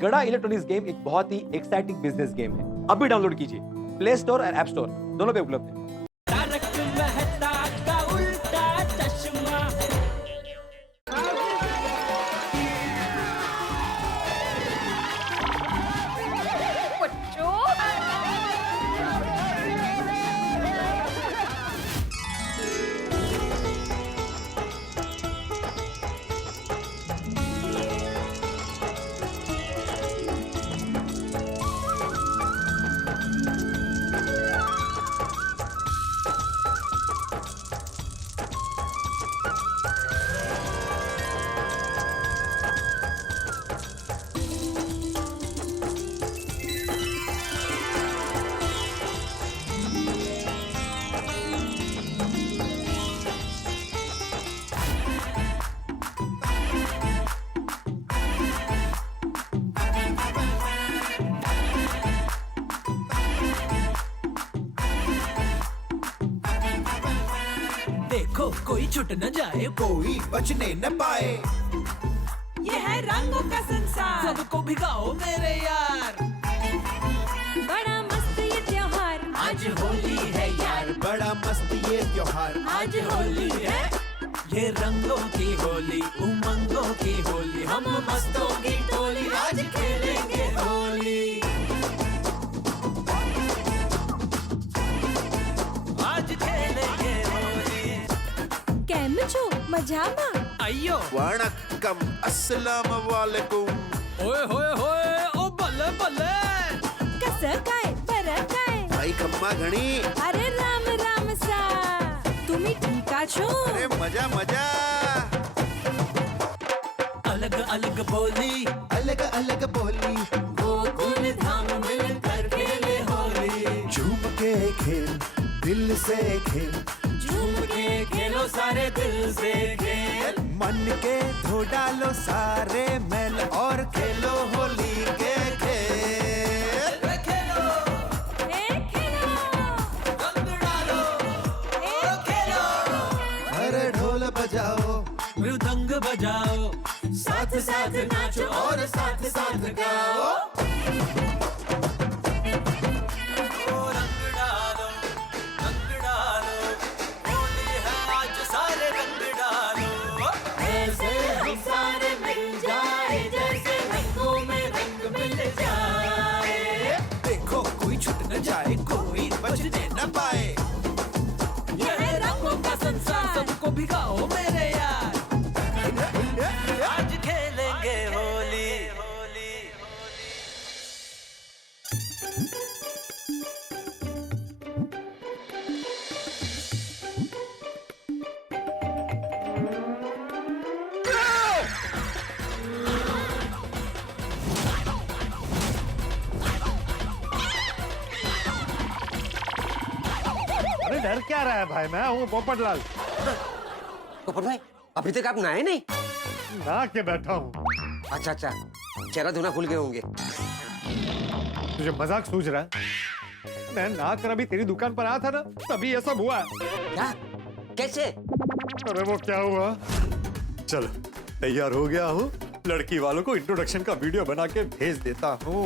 गड़ा electronics game एक बहुत ही एक्साइटिंग बिजनेस गेम है। अभी डाउनलोड कीजिए, प्ले स्टोर और ऐप स्टोर दोनों पे उपलब्ध है। देखो कोई छूट न जाए, कोई बचने न पाए। ये है रंगों का संसार, सबको भिगाओ मेरे यार। बड़ा मस्त ये त्योहार, आज होली है यार, बड़ा मस्त ये त्योहार, आज होली है। ये रंगों की होली, उमंगों की होली, हम मस्तों की टोली आज खेलेंगे होली। आज खेलेंगे होली। केम छो मजामा? अयो वणक्कम अस्सलाम वालेकुम। ओए होए होए, ओ बल्ले बल्ले। कसं काय बरं काय? भाई खम्मा घणी। अरे राम राम सा, तुम्ही ठीक છો? अरे मजा मजा। अलग अलग बोली, अलग अलग बोली, गोकुल धाम मिलकर खेले होली। झूम के खेल, दिल से खेल, झूम के खेलो सारे दिल से खेल। मन के धो डालो सारे मैल और खेलो होली के खेल। खेलो खेलो रंग डालो, खेलो अरे ढोल बजाओ, मृदंग बजाओ, साथ साथ नाचो और साथ साथ गाओ। ओ रंग डालो, होली है आज सारे रंग डालो। ऐसे हम सारे मिल जाए, जैसे रंगों में रंग मिल जाए। देखो कोई छूट न जाए, कोई बचने न पाए। ये है रंगों का संसार, सबको भिगाओ मेरे यार। आज खेलेंगे होली। अरे डर क्या रहा है भाई, मैं हूँ पोपटलाल। पोपट भाई अभी तक आप नहाए नहीं? नहा के बैठा हूँ। अच्छा अच्छा, चेहरा धोना भूल गए होंगे। तुझे मजाक सूझ रहा है? मैं नहा कर अभी तेरी दुकान पर आया था ना, तभी ये सब हुआ। क्या? कैसे? अरे वो क्या हुआ, चलो तैयार हो गया हूँ, लड़की वालों को इंट्रोडक्शन का वीडियो बना के भेज देता हूँ।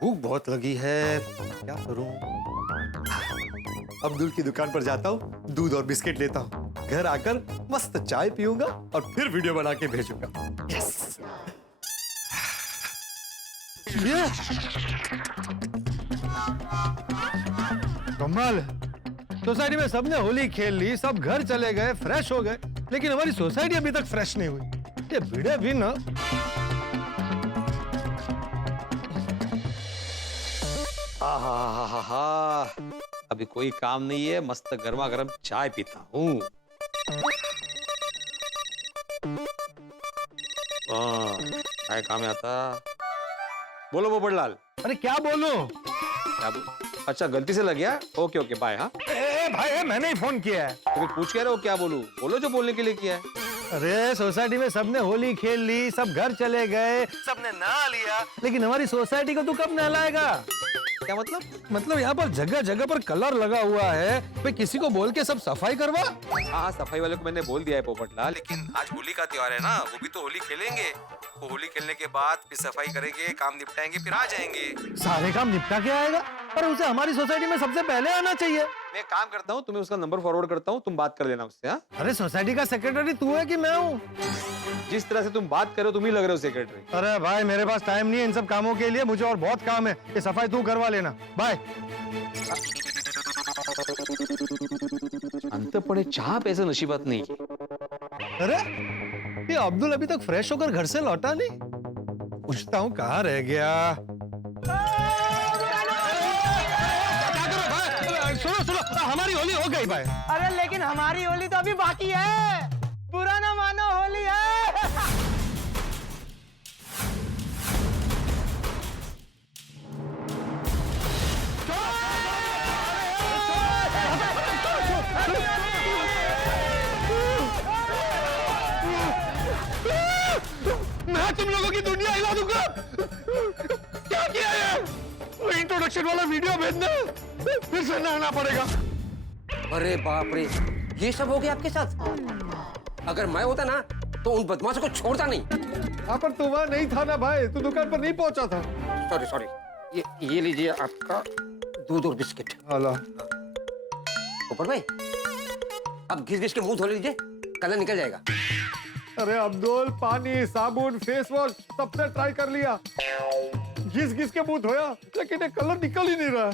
भूख बहुत लगी है, क्या करूँ? अब्दुल की दुकान पर जाता हूँ, दूध और बिस्किट लेता हूँ, घर आकर मस्त चाय पीऊंगा और फिर वीडियो बना के भेजूंगा। यस। ये कमाल है, सोसाइटी में सबने होली खेल ली, सब घर चले गए, फ्रेश हो गए, लेकिन हमारी सोसाइटी अभी तक फ्रेश नहीं हुई। ये भिड़े भी ना। अभी कोई काम नहीं है, मस्त गर्मा गर्म चाय पीता हूँ। चाय काम में आता। बोलो पोपटलाल। अरे क्या बोलूं? क्या अच्छा गलती से लग गया। Okay okay bye. हाँ भाई मैंने ही फोन किया है। तो फिर पूछ कह रहे हो क्या बोलूं? बोलो जो बोलने के लिए किया है। अरे सोसाइटी में सबने होली खेल ली, सब घर चले गए, सबने नहा लिया, लेकिन हमारी सोसाइटी को तू कब नहलाएगा? क्या मतलब? मतलब यहाँ पर जगह जगह पर कलर लगा हुआ है, भाई किसी को बोल के सब सफाई करवा। हाँ सफाई वाले को मैंने बोल दिया है पोपटलाल, लेकिन आज होली का त्योहार है ना, वो भी तो होली खेलेंगे। वो होली खेलने के बाद फिर सफाई करेंगे, काम निपटाएंगे, फिर आ जाएंगे। सारे काम निपटा के आएगा, पर उसे हमारी सोसाइटी में सबसे पहले आना चाहिए। मैं एक काम करता हूँ, तुम्हें उसका नंबर फॉरवर्ड करता हूँ, तुम बात कर लेना उससे। हाँ, अरे सोसाइटी का सेक्रेटरी तू है कि मैं हूँ? जिस तरह से तुम बात करो तुम ही लग रहे हो सेक्रेटरी। अरे भाई मेरे पास टाइम नहीं है इन सब कामों के लिए, मुझे और बहुत काम है। ये सफाई तू करवा लेना, बाय। अंत पड़े चाह पे ऐसे नसीबत नहीं। अरे ये अब्दुल अभी तक फ्रेश होकर घर से लौटा नहीं। पूछता हूँ कहाँ रह गया। सुनो सुनो, हमारी होली हो गई भाई। अरे लेकिन हमारी होली तो अभी बाकी है। बुरा ना मानो, होली है। मैं तुम लोगों की दुनिया हिला दूंगा। क्या किया ये? वो इंट्रोडक्शन वाला वीडियो भेजना, फिर से नहाना पड़ेगा। अरे बाप रे, ये सब हो गया आपके साथ? अगर मैं होता ना तो उन बदमाशों को छोड़ता नहीं। हाँ पर तू वहाँ नहीं था ना भाई, तू दुकान पर नहीं पहुंचा था। सॉरी सॉरी, ये लीजिए आपका दूध और बिस्किट। हेलो ऊपर भाई, अब घिस घिस के मुंह धो लीजिए, कलर निकल जाएगा। अरे अब्दुल, पानी, साबुन, फेस वॉश सबसे ट्राई कर लिया, घिस घिस के मुंह धोया, लेकिन ये कलर निकल ही नहीं रहा।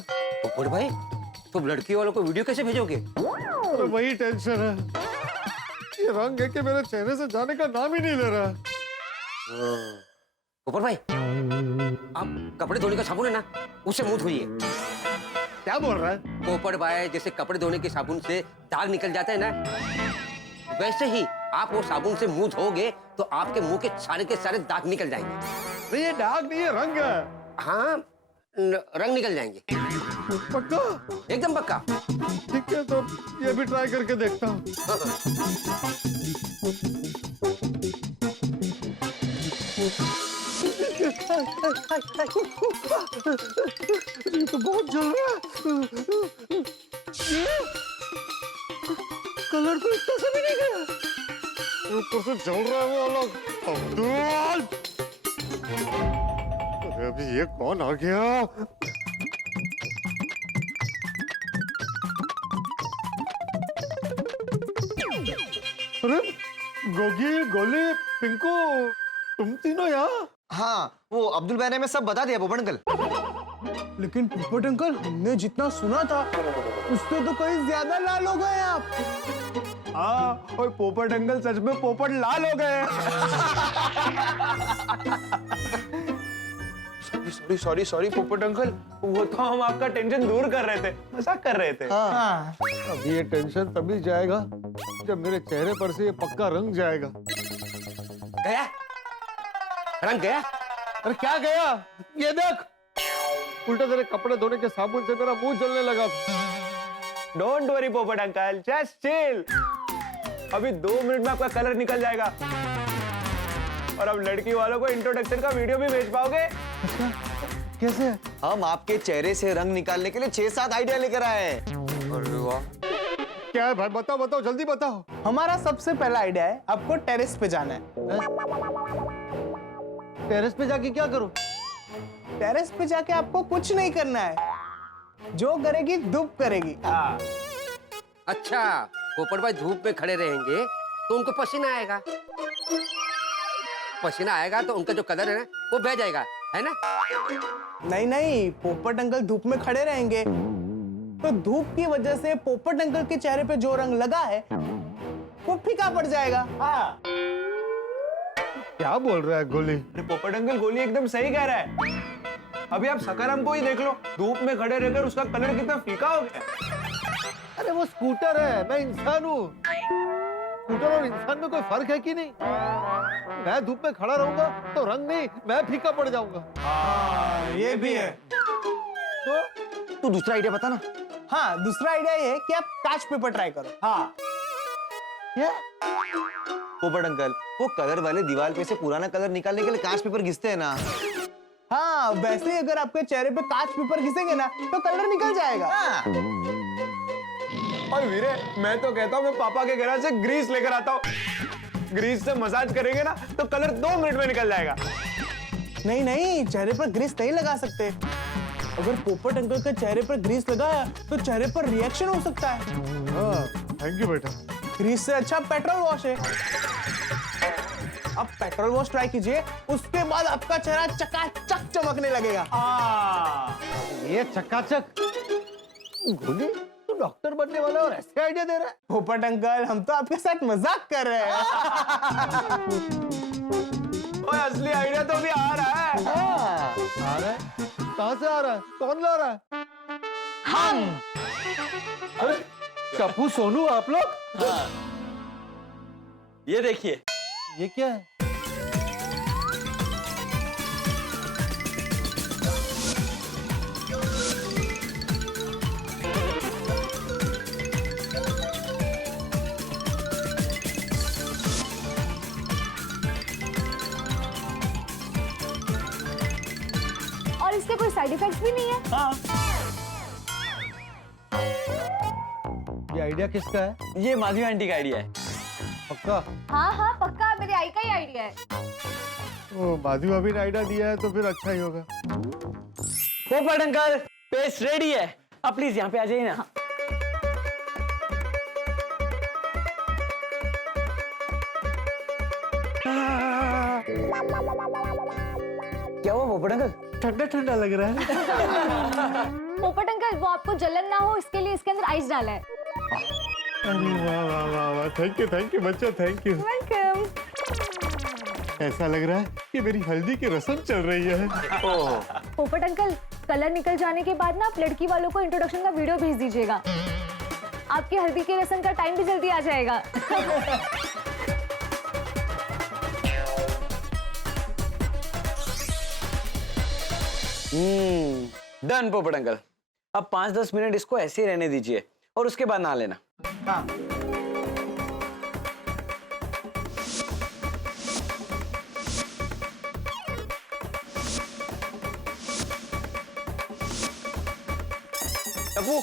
ऊपर भाई, तुम लड़की वालों को वीडियो कैसे भेजोगे? तो वही टेंशन है, ये रंग है कि मेरे चेहरे से जाने का नाम ही नहीं ले रहा। ऊपर भाई, आप कपड़े धोने का साबुन है ना, उससे मुंह धोइए। क्या बोल रहा है? पोपट भाई, जैसे कपड़े धोने के साबुन से दाग निकल जाता है ना, वैसे ही आप वो साबुन से मुंह धोगे तो आपके मुंह के सारे दाग निकल जाएंगे। नहीं ये दाग नहीं है, रंग है। हाँ, रंग निकल जाएंगे। पक्का? एकदम पक्का। ठीक है, तो ये भी ट्राई करके देखता हूँ। ये तो बहुत जल रहा है। कलर तो इतना से भी नहीं गया, ऊपर से जल रहा है वो अलग। अब्दुल, अरे अभी ये कौन आ गया? अरे गोगी, गोली, पिंकू, तुम तीनों यहाँ? हाँ, वो अब्दुल भाई ने हमें सब बता दिया पोपट अंकल। लेकिन पोपट अंकल, हमने जितना सुना था उससे तो कहीं ज्यादा लाल हो गए आप। हाँ, और पोपट अंकल सच में पोपट लाल हो गए। सॉरी सॉरी पोपट अंकल, वो तो हम आपका टेंशन दूर कर रहे थे, मजाक कर रहे थे। हाँ। अब ये टेंशन तभी जाएगा जब मेरे चेहरे पर से ये पक्का रंग जाएगा। गया रंग गया। अरे क्या गया? ये देख, उल्टा तेरे कपड़े धोने के साबुन से मेरा मुंह जलने लगा था। डोंट वरी पोपट अंकल, जस्ट चिल। अभी 2 मिनट में आपका कलर निकल जाएगा और अब लड़की वालों को इंट्रोडक्शन का वीडियो भी भेज पाओगे। कैसे? हम आपके चेहरे से रंग निकालने के लिए 6-7 आइडिया लेकर आए हैं। अरे वाह, क्या है भाई? बताओ बताओ, जल्दी बताओ। हमारा सबसे पहला आइडिया है, आपको टेरेस पे जाना है। टेरेस पे जाके क्या करूं? टेरेस पे जाके आपको कुछ नहीं करना है, जो करेगी धूप करेगी। अच्छा, पोपट भाई धूप में खड़े रहेंगे तो उनको पसीना आएगा, पसीना आएगा तो उनका जो कलर है ना वो बह जाएगा, है ना? नहीं नहीं, पोपट अंकल धूप में खड़े रहेंगे तो धूप की वजह से पोपट अंकल के चेहरे पे जो रंग लगा है वो फीका पड़ जाएगा। हाँ। क्या बोल रहा है गोली? अरे पोपट अंकल, गोली एकदम सही कह रहा है। अभी आप सकाराम को ही देख लो, धूप में खड़े रहकर उसका कलर कितना फीका हो गया। अरे वो स्कूटर है, मैं इंसान हूँ। स्कूटर और इंसान में कोई फर्क है कि नहीं? मैं धूप में खड़ा रहूंगा तो रंग नहीं, मैं फीका पड़ जाऊंगा। ये भी है। तो तू दूसरा आइडिया बता ना। हाँ, दूसरा आइडिया ये है कि आप कांच पेपर ट्राई करो। हाँ। क्या? पोपट अंकल, वो कलर वाले दीवार पे से पुराना कलर निकालने के लिए कांच पेपर घिसते हैं ना। हाँ, वैसे ही अगर आपके चेहरे पे कांच पेपर घिसेंगे ना तो कलर निकल जाएगा। हाँ। और वीरे, मैं तो कहता हूँ मैं पापा के गैराज से ग्रीस लेकर आता हूँ। ग्रीस से मसाज करेंगे ना तो कलर 2 मिनट में निकल जाएगा। नहीं नहीं, चेहरे पर ग्रीस नहीं लगा सकते। अगर पोपट अंकल के चेहरे पर ग्रीस लगाया तो चेहरे पर रिएक्शन हो सकता है। थैंक यू बेटा। ग्रीस से अच्छा पेट्रोल वॉश है। अब पेट्रोल वॉश ट्राई कीजिए, उसके बाद आपका चेहरा चकाचक चमकने लगेगा। ये चकाचक। गोली, तू डॉक्टर बनने वाला और ऐसे आइडिया दे रहा है? पोपट अंकल, हम तो आपके साथ मजाक कर रहे हैं। ओए, असली आइडिया तो भी आ रहा है। आ रहा है? कहाँ से आ रहा है? कौन ला रहा है? हम। अरे चप्पू सोनू, आप लोग? ये देखिए, ये क्या है? और इसके कोई साइड इफेक्ट्स भी नहीं है। ये आइडिया किसका है? ये माधवी आंटी का आइडिया है। पक्का? हाँ हाँ पक्का, मेरे आई का ही आइडिया है। ओ, माधवी भाभी ने आइडिया दिया है तो फिर अच्छा ही होगा। पोपट अंकल, पेस्ट रेडी है। आप प्लीज यहाँ पे आ जाइए ना। क्या हुआ पोपट अंकल? ठंडा ठंडा लग रहा है। पोपट अंकल, वो आपको जलन ना हो इसके लिए इसके अंदर आइस डाला है। अरे वाह वाह वाह वाह, थैंक यू बच्चा, थैंक यू। वेलकम। ऐसा लग रहा है कि मेरी हल्दी की रस्म चल रही है। पोपट अंकल, कलर निकल जाने के बाद ना आप लड़की वालों को इंट्रोडक्शन का वीडियो भेज दीजिएगा। आपकी हल्दी की रस्म का टाइम भी जल्दी आ जाएगा। डन पोपट अंकल। अब 5-10 मिनट इसको ऐसे ही रहने दीजिए और उसके बाद नहा लेना। टप्पू,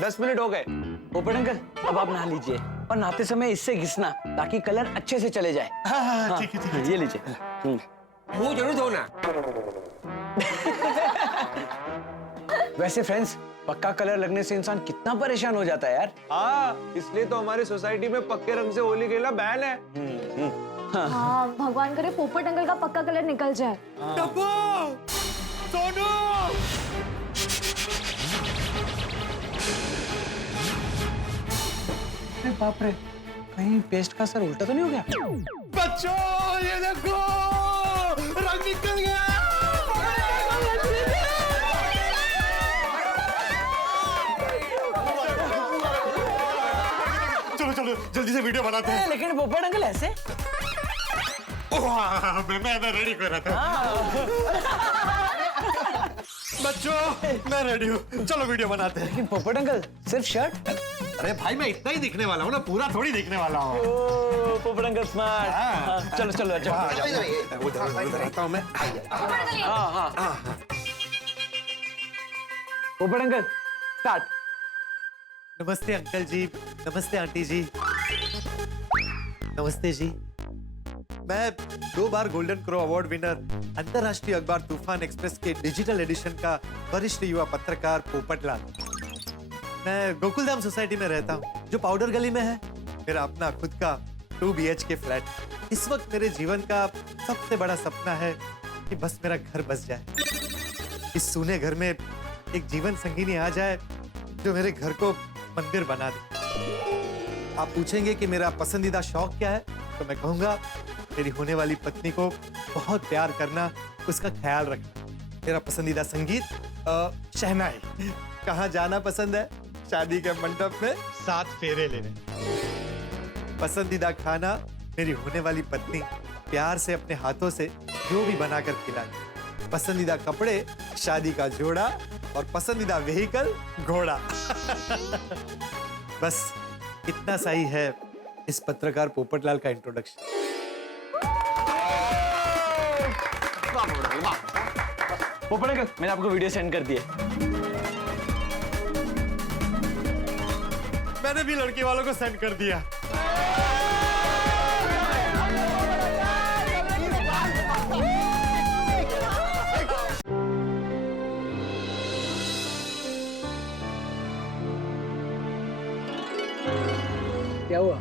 10 मिनट हो गए। पोपट अंकल, अब आप नहा लीजिए और नहाते समय इससे घिसना ताकि कलर अच्छे से चले जाए। हाँ, ठीक है, ये लीजिए। मुंह जरूर धोना। वैसे फ्रेंड्स, पक्का कलर लगने से इंसान कितना परेशान हो जाता है यार। हाँ, इसलिए तो हमारी सोसाइटी में पक्के रंग से होली खेलना बैन है। हाँ, भगवान करे पोपट अंकल का पक्का कलर निकल जाए। टप्पू, सोनू, अरे बाप रे, कहीं पेस्ट का असर उल्टा तो नहीं हो गया? बच्चों ये देखो, रंग निकल गया। चलो चलो जल्दी से वीडियो बनाते हैं। लेकिन पोपट अंकल ऐसे? मैं रेडी कर रहा था। बच्चों मैं रेडी हूँ, चलो वीडियो बनाते हैं। लेकिन पोपट अंकल, सिर्फ शर्ट? अरे भाई मैं इतना ही दिखने वाला हूँ ना, पूरा थोड़ी दिखने वाला हूँ। पोपट अंकल स्मार्ट। चलो चलो, अच्छा उधर आता हूँ मैं। पोपट अंकल, स्टार्ट। नमस्ते अंकल जी, नमस्ते आंटी जी, नमस्ते जी। मैं 2 बार गोल्डन क्रो अवार्ड विनर, अंतरराष्ट्रीय अखबार तूफान एक्सप्रेस के डिजिटल एडिशन का वरिष्ठ युवा पत्रकार पोपटलाल। मैं गोकुलधाम सोसाइटी में रहता हूँ जो पाउडर गली में है। मेरा अपना खुद का 2 BHK फ्लैट। इस वक्त मेरे जीवन का सबसे बड़ा सपना है कि बस मेरा घर बस जाए। इस सूने घर में एक जीवन संगिनी आ जाए जो मेरे घर को मंदिर बना दे। आप पूछेंगे कि मेरा पसंदीदा शौक क्या है, तो मैं कहूंगा मेरी होने वाली पत्नी को बहुत प्यार करना, उसका ख्याल रखना। मेरा पसंदीदा संगीत शहनाई। कहाँ जाना पसंद है? शादी के मंडप में 7 फेरे लेने। पसंदीदा खाना मेरी होने वाली पत्नी प्यार से अपने हाथों से जो भी बनाकर खिलाए। पसंदीदा कपड़े शादी का जोड़ा और पसंदीदा व्हीकल घोड़ा। बस इतना सा ही है इस पत्रकार पोपटलाल का इंट्रोडक्शन। पोपट अंकल, मैंने आपको वीडियो सेंड कर दिए। मैंने भी लड़की वालों को सेंड कर दिया। क्या हुआ?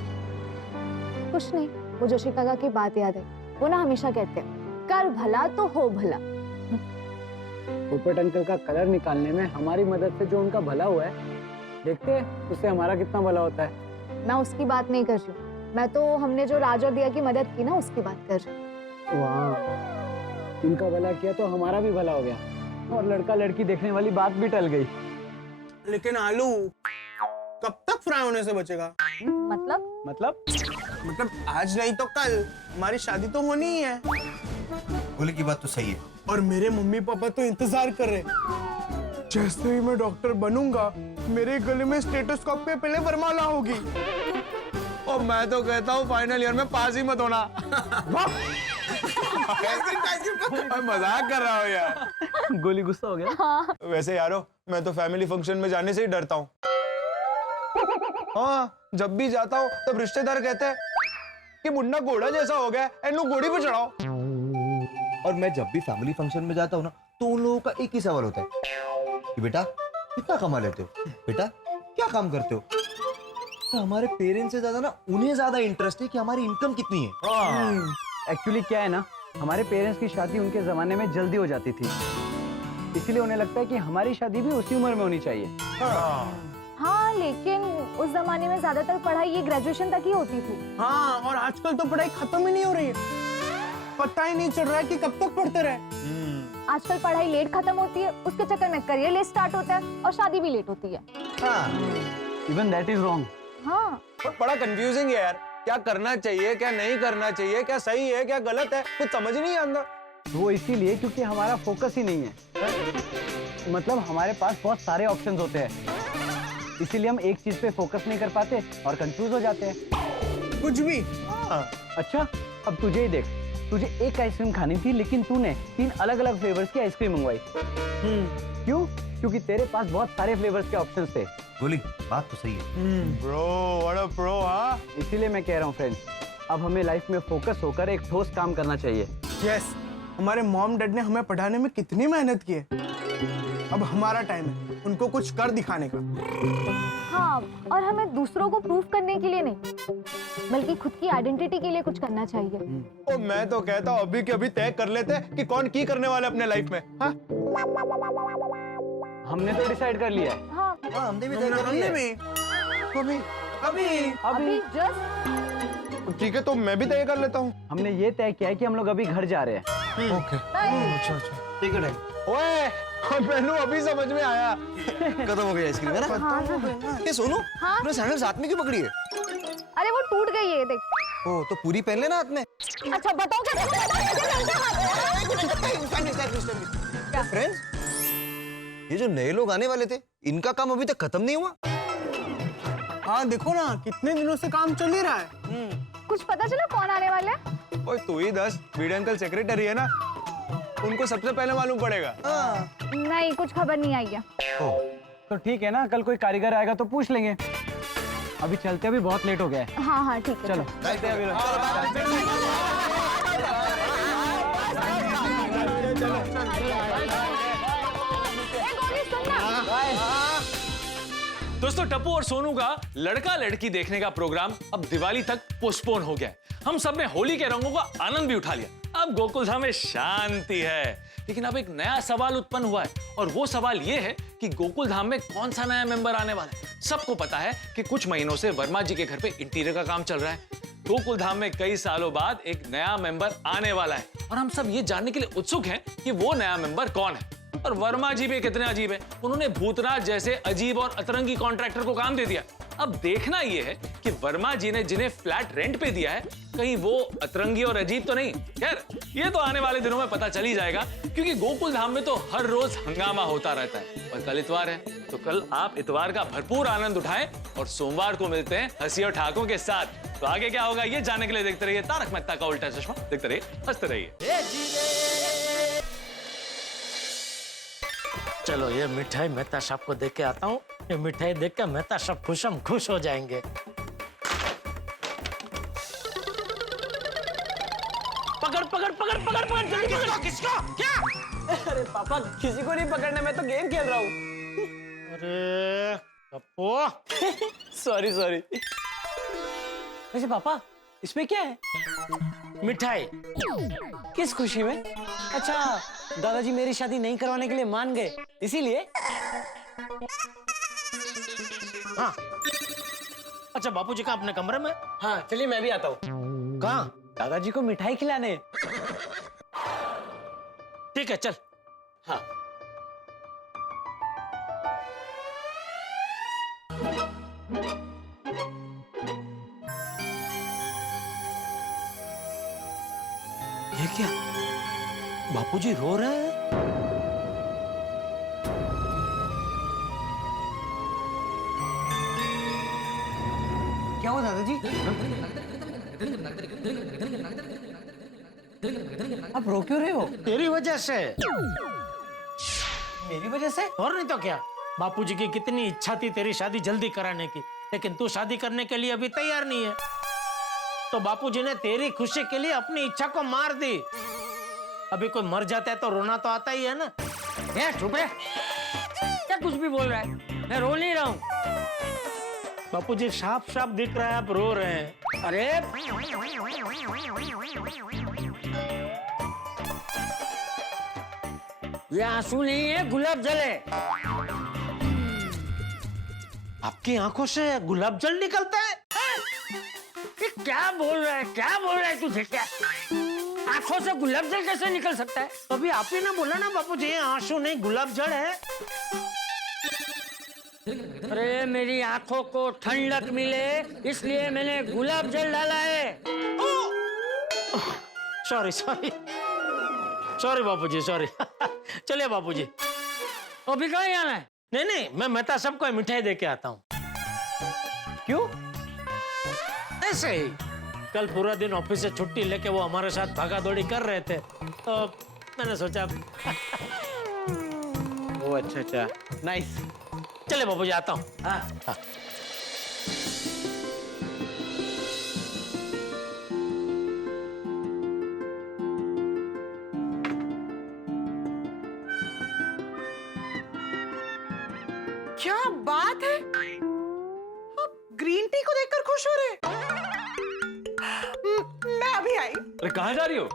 कुछ नहीं, वो जोशी काका की बात याद है। वो ना हमेशा कहते हैं, कर भला तो हो भला। पोपट अंकल का कलर निकालने में हमारी मदद से जो उनका भला हुआ है, देखते हैं उससे हमारा कितना भला होता है। मैं उसकी बात नहीं कर रही हूँ, मैं तो हमने जो राज और दिया की मदद की ना उसकी बात कर रही हूँ। वाह, उनका भला किया तो हमारा भी भला हो गया और लड़का लड़की देखने वाली बात भी टल गई। लेकिन आलू कब तक फ्राई होने से बचेगा? मतलब आज नहीं तो कल हमारी शादी तो होनी ही है। गोली की बात तो सही है। और मेरे मम्मी पापा तो इंतजार कर रहे। जैसे ही मैं डॉक्टर बनूंगा, मेरे गले में स्टेथोस्कोप पे पहले वरमाला होगी। और मैं तो कहता हूँ फाइनल ईयर में पास ही मत होना। मैं मजाक कर रहा हूँ यार। गोली गुस्सा हो गया। वैसे यारो, मैं तो फैमिली फंक्शन में जाने से ही डरता हूँ। हाँ, जब भी जाता हूँ तब रिश्तेदार कहते हैं कि मुन्ना घोड़ा जैसा हो गया, इन्हें घोड़ी पे चढ़ाओ। और मैं जब भी फैमिली फंक्शन में जाता हूँ ना, तो उन लोगों का एक ही सवाल होता है कि बेटा कितना कमा लेते हो, बेटा क्या काम करते हो। तो हमारे पेरेंट्स से ज्यादा ना उन्हें ज्यादा इंटरेस्ट है कि हमारी इनकम कितनी है। एक्चुअली क्या है ना, हमारे पेरेंट्स की शादी उनके जमाने में जल्दी हो जाती थी, इसीलिए उन्हें लगता है कि हमारी शादी भी उसी उम्र में होनी चाहिए। हाँ, लेकिन उस जमाने में ज्यादातर पढ़ाई ये ग्रेजुएशन तक ही होती थी। हाँ, और आजकल तो पढ़ाई खत्म ही नहीं हो रही है। पता ही नहीं चल रहा है कि कब तक पढ़ते रहे। आजकल पढ़ाई लेट खत्म होती है, उसके चक्कर में करियर लेट स्टार्ट होता है और शादी भी लेट होती है। Even that is wrong. हाँ, पर बड़ा कंफ्यूजिंग है यार, क्या करना चाहिए क्या नहीं करना चाहिए, क्या सही है क्या गलत है, कुछ समझ नहीं आता। वो इसीलिए क्योंकि हमारा फोकस ही नहीं है। मतलब हमारे पास बहुत सारे ऑप्शंस होते हैं, इसीलिए हम एक चीज पे फोकस नहीं कर पाते और कंफ्यूज हो जाते हैं। कुछ भी। अच्छा, अब तुझे ही देख, तुझे एक आइसक्रीम खानी थी लेकिन तूने 3 अलग अलग फ्लेवर्स की आइसक्रीम मंगवाई। क्यों? क्योंकि तेरे पास बहुत सारे फ्लेवर्स के ऑप्शंस थे। गोली बात तो सही है। Bro, what a pro. हाँ, इसीलिए मैं कह रहा हूँ फ्रेंड्स, अब हमें लाइफ में फोकस होकर एक ठोस काम करना चाहिए। यस, हमारे मॉम डैड ने हमें पढ़ाने में कितनी मेहनत की है। अब हमारा टाइम है उनको कुछ कर दिखाने का। हाँ, और हमें दूसरों को प्रूफ करने के लिए नहीं, बल्कि खुद की आइडेंटिटी के लिए कुछ करना चाहिए। और मैं तो कहता हूँ अभी के अभी तय कर लेते हैं कि कौन की करने वाला अपने लाइफ में। हाँ? हमने तो डिसाइड कर लिया है। हाँ, हमने भी तय कर लिया है। अभी जस्ट। ठीक है, तो मैं भी तय कर लेता हूँ। हमने ये तय किया है कि हम लोग अभी घर जा रहे हैं। ओके। अच्छा टिकट है। ओए, मैनू अभी समझ में आया। खत्म हो गई आइसक्रीम है ना? ये सोनू, तूने सैंडल साथ में क्यों पकड़ी है? अरे वो टूट गई है, देख। ओ, तो पूरी पहन लेना हाथ में। अच्छा बताओ क्या? फ्रेंड्स, ये जो नए लोग आने वाले थे, इनका काम अभी तक खत्म नहीं हुआ। हाँ देखो ना, कितने दिनों से काम चल ही रहा है। कुछ पता चला कौन आने वाले हैं? ओए तू ही 10 वीडियो अंकल सेक्रेटरी है ना, उनको सबसे पहले मालूम पड़ेगा। नहीं, कुछ खबर नहीं आई है। तो ठीक है ना, कल कोई कारीगर आएगा तो पूछ लेंगे। अभी चलते, अभी बहुत लेट हो गया है। हाँ हाँ ठीक है, चलो। ए, गोली सुनना। दोस्तों, टप्पू और सोनू का लड़का लड़की देखने का प्रोग्राम अब दिवाली तक पोस्टपोन हो गया है। हम सब ने होली के रंगों का आनंद भी उठा लिया। अब गोकुलधाम में शांति है, लेकिन अब एक नया सवाल उत्पन्न हुआ है, और वो सवाल ये है कि गोकुलधाम में कौन सा नया मेंबर आने वाला है। सबको पता है कि कुछ महीनों से वर्मा जी के घर पे इंटीरियर का काम चल रहा है। गोकुलधाम में कई सालों बाद एक नया मेंबर आने वाला है, और हम सब ये जानने के लिए उत्सुक हैं कि वो नया मेंबर कौन है। और वर्मा जी भी कितने अजीब है, उन्होंने भूतनाथ जैसे अजीब और अतरंगी कॉन्ट्रैक्टर को काम दे दिया। अब देखना यह है कि वर्मा जी ने जिन्हें फ्लैट रेंट पे दिया है, कहीं वो अतरंगी और अजीब तो नहीं। खैर, ये तो आने वाले दिनों में पता चल ही जाएगा, क्योंकि गोकुलधाम में तो हर रोज हंगामा होता रहता है। और कल इतवार है, तो कल आप इतवार का भरपूर आनंद उठाएं, और सोमवार को मिलते हैं हंसी और ठाकों के साथ। तो आगे क्या होगा ये जानने के लिए देखते रहिए तारक मेहता का उल्टा चश्मा। देखते रहिए, हंसते रहिए। चलो ये मिठाई मेहता साहब को देख के आता हूँ। ये मिठाई देख के मेहता साहब खुश हो जाएंगे। पकड़ पकड़ पकड़ पकड़ पकड़ जल्दी पकड़। किसको? क्या? अरे पापा, किसी को नहीं पकड़ना, मैं तो गेम खेल रहा हूँ। अरे पप्पू, सॉरी। वैसे पापा इसमें क्या है? मिठाई। किस खुशी में? अच्छा, दादाजी मेरी शादी नहीं करवाने के लिए मान गए, इसीलिए? हाँ। अच्छा बापूजी का अपने कमरे में? हाँ, चलिए मैं भी आता हूँ। कहाँ? दादाजी को मिठाई खिलाने। ठीक है चल। हाँ। ये क्या? बापूजी रो रहे हैं? क्या हुआ दादाजी? आप रो क्यों रहे हो? तेरी वजह से। मेरी वजह से? और नहीं तो क्या। बापूजी की कितनी इच्छा थी तेरी शादी जल्दी कराने की, लेकिन तू शादी करने के लिए अभी तैयार नहीं है, तो बापूजी ने तेरी खुशी के लिए अपनी इच्छा को मार दी। अभी कोई मर जाता है तो रोना तो आता ही है ना। चुप है, क्या कुछ भी बोल रहा है? मैं रो नहीं रहा हूँ। बापूजी साफ साफ दिख रहा है आप रो रहे हैं। अरे ये आंसू नहीं है, गुलाब जल है। आपकी आंखों से गुलाब जल निकलता है? ये क्या बोल रहा है, क्या बोल रहा है तुझे? क्या आंखों से गुलाब जल कैसे निकल सकता है? अभी आप ही ना बोला ना बापूजी आंसू नहीं गुलाब जल है। अरे मेरी आंखों को ठंडक मिले इसलिए मैंने गुलाब जल डाला है। सॉरी सॉरी सॉरी बापूजी सॉरी। चलिए बापूजी। अभी कहाँ जाना है? नहीं नहीं, मैं मेहता सबको मिठाई दे के आता हूँ। क्यों? ऐसे ही। कल पूरा दिन ऑफिस से छुट्टी लेके वो हमारे साथ भागा दौड़ी कर रहे थे, तो मैंने सोचा। ओ अच्छा, नाइस। चले बाबूजी आता हूँ। हाँ। क्या बात है, आप ग्रीन टी को देखकर खुश हो रहे? मैं अभी आई। अरे कहाँ जा रही हो?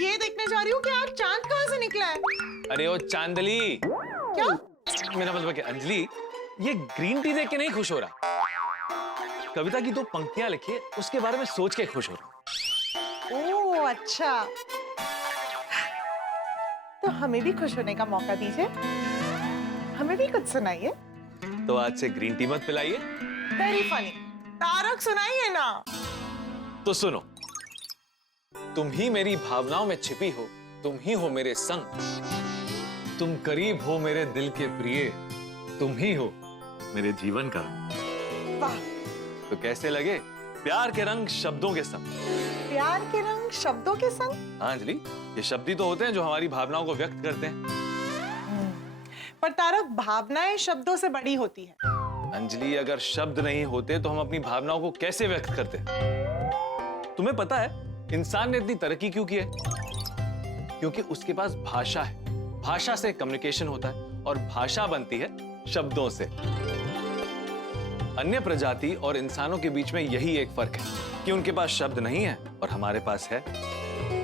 ये देखने जा रही हूँ कि आज चांद कहाँ से निकला है। अरे ओ चांदली। क्या? मेरा मतलब कि अंजलि, ये ग्रीन टी देख के नहीं खुश हो रहा, कविता की दो पंक्तियां लिखी है उसके बारे में सोच के खुश हो रहा। ओह अच्छा, तो हमें भी खुश होने का मौका दीजिए, हमें भी कुछ सुनाइए। तो आज से ग्रीन टी मत पिलाइए। Very funny. तारक सुनाइए ना। तो सुनो, तुम ही मेरी भावनाओं में छिपी हो, तुम ही हो मेरे संग, तुम करीब हो मेरे दिल के प्रिय, तुम ही हो मेरे जीवन का रंग। वाह। तो कैसे लगे प्यार के रंग शब्दों के संग? प्यार के रंग शब्दों के संग? हाँ अंजलि, ये शब्द ही तो होते हैं जो हमारी भावनाओं को व्यक्त करते हैं। पर तारक, भावनाएं शब्दों से बड़ी होती है। अंजलि, अगर शब्द नहीं होते तो हम अपनी भावनाओं को कैसे व्यक्त करते? तुम्हें पता है इंसान ने इतनी तरक्की क्यों की है? क्योंकि उसके पास भाषा है। भाषा से कम्युनिकेशन होता है और भाषा बनती है शब्दों से। अन्य प्रजाति और इंसानों के बीच में यही एक फर्क है कि उनके पास शब्द नहीं है और हमारे पास है।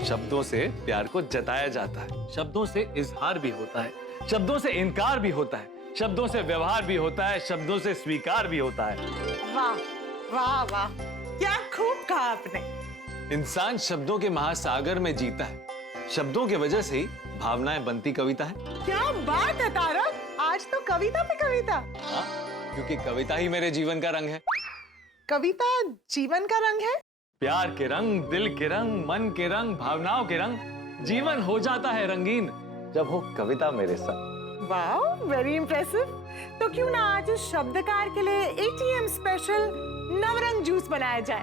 शब्दों से प्यार को जताया जाता है, शब्दों से इजहार भी होता है, शब्दों से इनकार भी होता है, शब्दों से व्यवहार भी होता है, शब्दों से स्वीकार भी होता है। वाह वाह वाह, क्या खूब कहा आपने। इंसान शब्दों के महासागर में जीता है, शब्दों की वजह से ही भावनाएं बनती कविता है। क्या बात है तारक, आज तो कविता पे कविता। हाँ, क्योंकि कविता ही मेरे जीवन का रंग है। कविता जीवन का रंग है? प्यार के रंग, दिल के रंग, मन के रंग, भावनाओं के रंग, जीवन हो जाता है रंगीन जब हो कविता मेरे साथ। वाह, वेरी इंप्रेसिव। तो क्यों ना आज इस शब्दकार के लिए ATM स्पेशल नवरंग जूस बनाया जाए।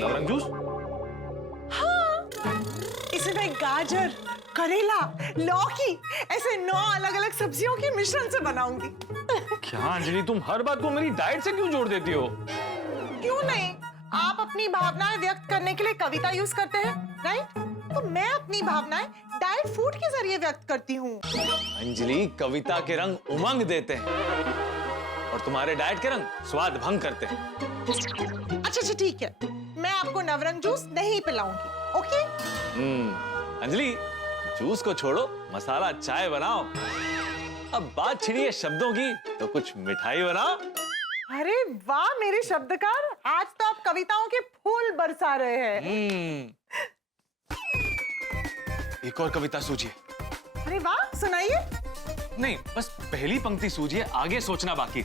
नवरंग जूस? हाँ, इसमें गाजर, करेला, लौकी, ऐसे 9 अलग-अलग सब्जियों के मिश्रण से बनाऊंगी। क्या अंजलि, तुम हर बात को मेरी डाइट से क्यों जोड़ देती हो? क्यों नहीं, आप अपनी भावनाएं व्यक्त करने के लिए कविता यूज करते हैं, राइट? तो मैं अपनी भावनाएं डाइट फूड के जरिए व्यक्त करती हूँ। अंजलि, कविता के रंग उमंग देते हैं और तुम्हारे डाइट के रंग स्वाद भंग करते हैं। अच्छा ठीक है, मैं आपको नवरंग जूस नहीं पिलाऊंगी, ओके? अंजलि, जूस को छोड़ो, मसाला चाय बनाओ। अब बात छिड़ी है शब्दों की, तो कुछ मिठाई बनाओ। अरे वाह मेरे शब्दकार, आज तो आप कविताओं के फूल बरसा रहे हैं। एक और कविता सूझिए। अरे वाह, सुनाइए। नहीं, बस पहली पंक्ति सूझिए, आगे सोचना बाकी।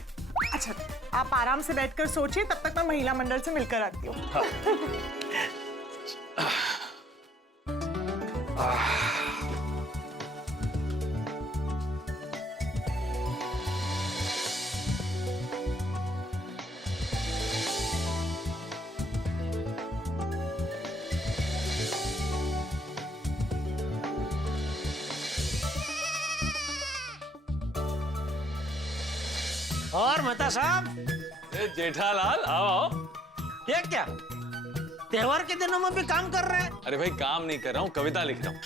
अच्छा, आप आराम से बैठकर सोचिए, तब तक मैं महिला मंडल से मिलकर आती हूँ। और मेहता साहब, जेठालाल आओ। ये क्या त्योहार के दिनों में भी काम कर रहे हैं? अरे भाई, काम नहीं कर रहा हूँ, कविता लिख रहा हूँ।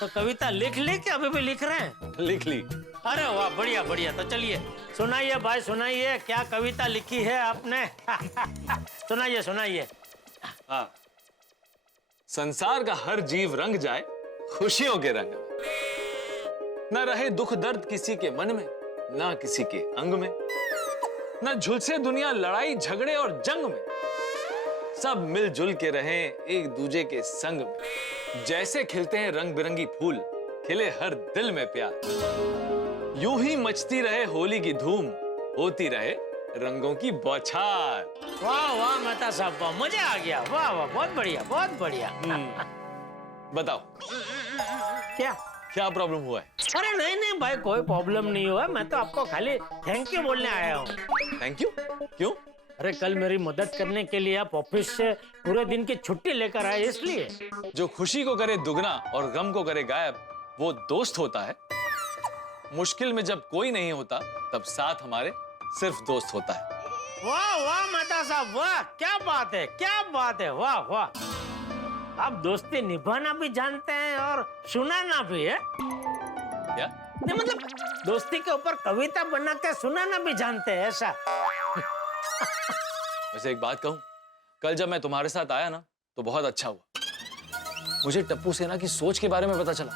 तो कविता लिख ली कि अभी भी लिख रहे हैं? लिख ली। अरे वाह, बढ़िया बढ़िया। तो चलिए सुनाइए भाई, सुनाइए, क्या कविता लिखी है आपने? सुनाइए सुनाइए। हाँ, संसार का हर जीव रंग जाए खुशियों के रंग में, न रहे दुख दर्द किसी के मन में, ना किसी के अंग में, न झुलसे दुनिया लड़ाई झगड़े और जंग में, सब मिलजुल के रहें एक दूजे के संग में, जैसे खिलते हैं रंग बिरंगी फूल, खिले हर दिल में प्यार, यूं ही मचती रहे होली की धूम, होती रहे रंगों की बौछार। वाह वाह मेहता साहब, वाह, मजा आ गया। वाह वाह, बहुत बढ़िया बहुत बढ़िया। बताओ क्या क्या प्रॉब्लम हुआ है? अरे नहीं नहीं भाई, कोई प्रॉब्लम नहीं हुआ। मैं तो आपको खाली थैंक यू बोलने आया हूँ। Thank you? क्यों? अरे कल मेरी मदद करने के लिए आप ऑफिस से पूरे दिन की छुट्टी लेकर आए, इसलिए। जो खुशी को करे दुगना और गम को करे गायब, वो दोस्त होता है। मुश्किल में जब कोई नहीं होता, तब साथ हमारे सिर्फ दोस्त होता है। वाह वाह मेहता साहब, वाह, क्या बात है, क्या बात है, वाह वाह। आप दोस्ती निभाना भी जानते हैं और सुनाना भी है। क्या? नहीं मतलब दोस्ती के ऊपर कविता बना के सुनाना भी जानते हैं, ऐसा। वैसे एक बात कहूं, कल जब मैं तुम्हारे साथ आया ना, तो बहुत अच्छा हुआ। मुझे टप्पू सेना की सोच के बारे में पता चला।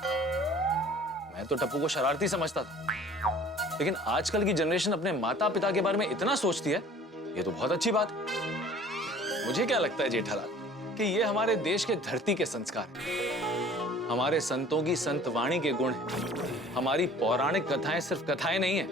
मैं तो टप्पू को शरारती समझता था, लेकिन आजकल की जनरेशन अपने माता पिता के बारे में इतना सोचती है, ये तो बहुत अच्छी बात है। मुझे क्या लगता है जेठालाल, कि ये हमारे देश के धरती के संस्कार हैं। हमारे संतों की संतवाणी के गुण हैं। हमारी पौराणिक कथाएं सिर्फ कथाएं नहीं है,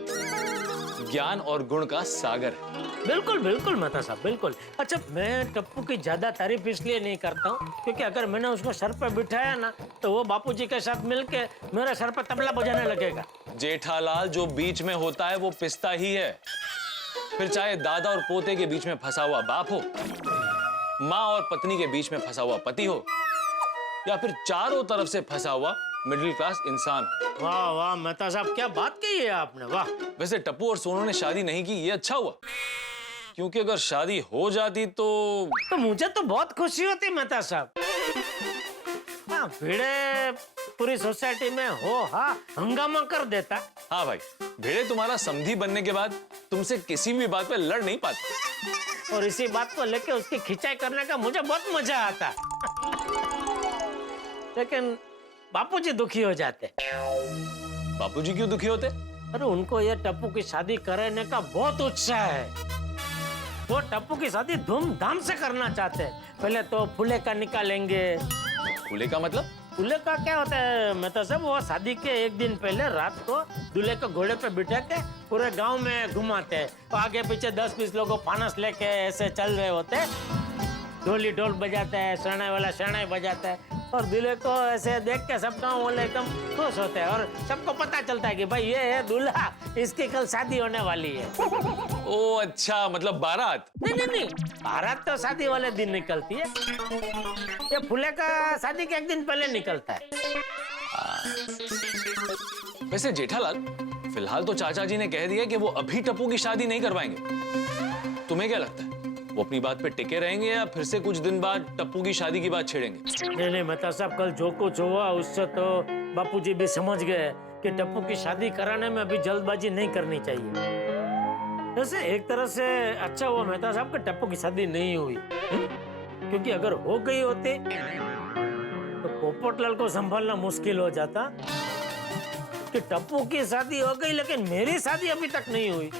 ज्ञान और गुण का सागर है। बिल्कुल बिल्कुल मेहता साहब, बिल्कुल। अच्छा, मैं टप्पू की ज्यादा तारीफ इसलिए नहीं करता हूँ क्योंकि अगर मैंने उसको सर पर बिठाया ना, तो वो बापूजी के साथ मिलके मेरे सर पर तबला बजाने लगेगा। जेठालाल, जो बीच में होता है वो पिसता ही है। फिर चाहे दादा और पोते के बीच में फंसा हुआ बाप हो, माँ और पत्नी के बीच में फंसा हुआ पति हो, या फिर चारों तरफ से फंसा हुआ मिडिल क्लास इंसान। वाह वाह मेहता साहब, क्या बात कही है आपने, वाह। वैसे टप्पू और सोनू ने शादी नहीं की, ये अच्छा हुआ, क्योंकि अगर शादी हो जाती तो मुझे तो बहुत खुशी होती मेहता साहब। हाँ, भिड़े पूरी सोसाइटी में हो, हाँ, हंगामा कर देता। हाँ भाई, भिड़े तुम्हारा समधी बनने के बाद तुमसे किसी भी बात पे लड़ नहीं पाते, और इसी बात को लेके उसकी खिंचाई करने का मुझे बहुत मजा आता। लेकिन बापूजी दुखी हो जाते। बापूजी क्यों दुखी होते? अरे उनको ये टप्पू की शादी कराने का बहुत उत्साह है। वो टप्पू की शादी धूमधाम से करना चाहते हैं। पहले तो फूले का निकालेंगे। फूले का मतलब? दूल्हे का क्या होता है मेहता साहब, वो शादी के एक दिन पहले रात को दूल्हे को घोड़े पे बिठा के पूरे गांव में घुमाते हैं। तो आगे पीछे 10-20 लोग फानस लेके ऐसे चल रहे होते हैं, ढोली ढोल बजाते हैं, शहनाई वाला शहनाई बजाता है, और दूल्हे को ऐसे देख के सब गाँव वाले एकदम खुश होते हैं, और सबको पता चलता है कि भाई ये है दूल्हा, इसकी कल शादी होने वाली है। ओ अच्छा, मतलब बारात? नहीं, बारात तो शादी वाले दिन निकलती है, ये फूले का शादी के एक दिन पहले निकलता है। वैसे जेठालाल, फिलहाल तो चाचा जी ने कह दिया कि वो अभी टप्पू की शादी नहीं करवाएंगे। तुम्हें क्या लगता है, वो अपनी बात पे टिके रहेंगे या फिर से कुछ दिन बाद टप्पू की शादी की बात छेड़ेंगे? नहीं मेहता साहब, कल जो कुछ हुआ उससे तो बापूजी भी समझ गए कि टप्पू की शादी कराने में अभी जल्दबाजी नहीं करनी चाहिए। वैसे एक तरह से अच्छा हुआ मेहता साहब कि टप्पू की शादी नहीं हुई। क्योंकि अगर हो गई होती तो पोपटलाल को संभालना मुश्किल हो जाता कि टप्पू की शादी हो गई लेकिन मेरी शादी अभी तक नहीं हुई।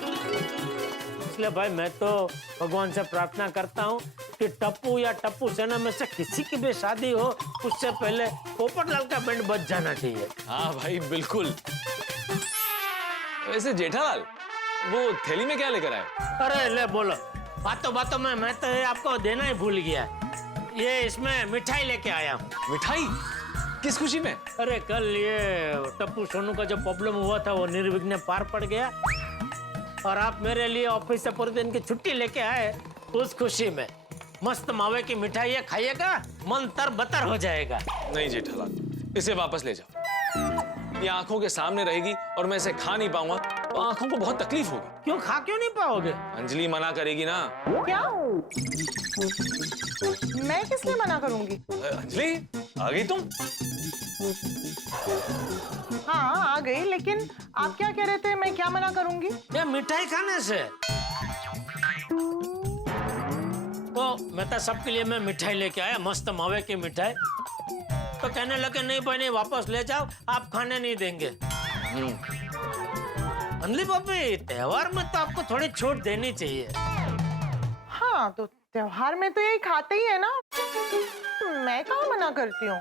इसलिए भाई मैं तो भगवान से प्रार्थना करता हूँ कि टप्पू या टप्पू सेना में से किसी की भी शादी हो उससे पहले पोपटलाल का बैंड बज जाना चाहिए। हाँ भाई बिल्कुल। वैसे जेठालाल वो थैली में क्या लेकर आए? अरे ले बोलो, बातों बातों में मैं तो ये आपको देना ही भूल गया। ये इसमें मिठाई लेके आया हूँ। मिठाई? किस खुशी में? अरे कल ये टप्पू सोनू का जो प्रॉब्लम हुआ था वो निर्विघ्न पार पड़ गया और आप मेरे लिए ऑफिस से पूरे दिन की छुट्टी लेके आए उस खुशी में। मस्त मावे की मिठाई है, खाइएगा मन तर बतर हो जाएगा। नहीं जेठालाल, इसे वापस ले जाओ। ये आंखों के सामने रहेगी और मैं इसे खा नहीं पाऊंगा तो आंखों को बहुत तकलीफ होगी। क्यों क्यों नहीं पाओगे? अंजलि मना करेगी ना। क्या? मैं किस लिए मना करूंगी? अंजलि आ गई तुम? हाँ आ गई, लेकिन आप क्या कह रहे थे? मैं क्या मना करूंगी? ये मिठाई खाने से। तो मैं तो सबके लिए मैं मिठाई लेके आया, मस्त मावे की मिठाई। तो कहने लगे नहीं भाई नहीं, वापस ले जाओ, आप खाने नहीं देंगे। अंजलि भाभी त्योहार में तो आपको थोड़ी छूट देनी चाहिए। हाँ तो त्योहार में तो यही खाते ही है ना, मैं कहाँ मना करती हूँ।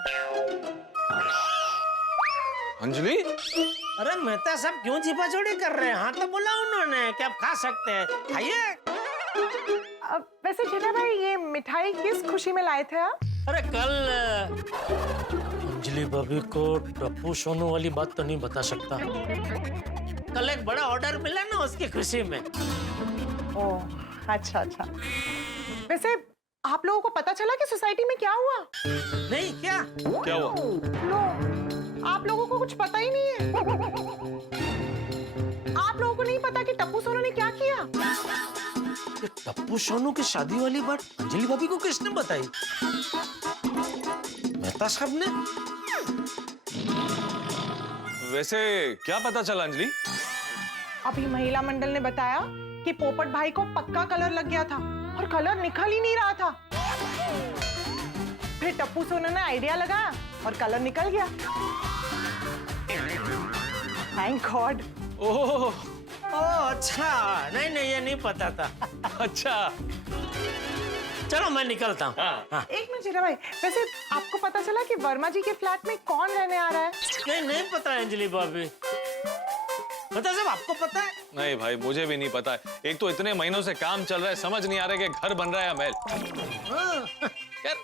अंजलि अरे मेहता साहब क्यों छिपाछोड़ी कर रहे हैं? हाँ तो बोला उन्होंने कि आप खा सकते हैं, खाइए। वैसे जेठा भाई ये मिठाई किस खुशी में लाए थे आप? अरे कल अंजलि भाभी को टप्पू सोनू वाली बात तो नहीं बता सकता। कल एक बड़ा ऑर्डर मिला ना उसकी खुशी में। ओह अच्छा अच्छा। वैसे आप लोगों को पता चला कि सोसाइटी में क्या हुआ? नहीं क्या? क्या हुआ? लो, आप लोगों को कुछ पता ही नहीं है। आप लोगों को नहीं पता कि टप्पू सोनू ने क्या किया? टप्पू सोनू की शादी वाली बात अंजलि भाभी को किसने बताई? मेहता साहब ने। वैसे क्या पता चला अंजलि? अभी महिला मंडल ने बताया कि पोपट भाई को पक्का कलर लग गया था और कलर निकल ही नहीं रहा था। फिर टप्पू सोनू ने आइडिया लगाया और कलर निकल गया। Thank God. ओह अच्छा, नहीं नहीं ये नहीं पता था। अच्छा चलो मैं निकलता हूँ। हाँ। एक मिनट जीरा भाई, वैसे आपको पता चला कि वर्मा जी के फ्लैट में कौन रहने आ रहा है? नहीं नहीं पता है अंजलि भाभी। पता सब आपको पता है? नहीं भाई मुझे भी नहीं पता है। एक तो इतने महीनों से काम चल रहा है, समझ नहीं आ रहा है कि घर बन रहा है या महल। यार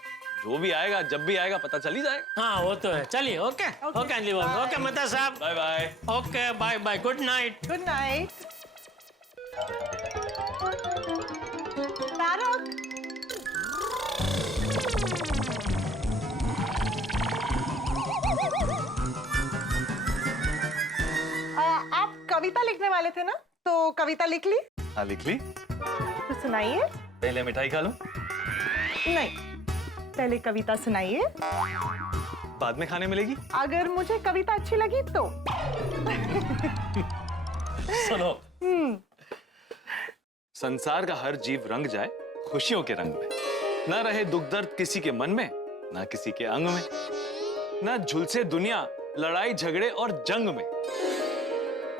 जो भी आएगा जब भी आएगा पता चल ही जाएगा। हाँ वो तो है। चलिए ओके ओके अंजलि भाभी। ओके मेहता साहब bye bye. Okay bye bye, good night. Good night. Tarak आप कविता लिखने वाले थे ना, तो कविता लिख ली? हाँ लिख ली। तो सुनाइए। पहले मिठाई खा लो। नहीं, पहले कविता सुनाइए। बाद में खाने मिलेगी। अगर मुझे कविता अच्छी लगी तो। सुनो, संसार का हर जीव रंग जाए खुशियों के रंग में, ना रहे दुख दर्द किसी के मन में, ना किसी के अंग में, ना झुलसे दुनिया लड़ाई झगड़े और जंग में,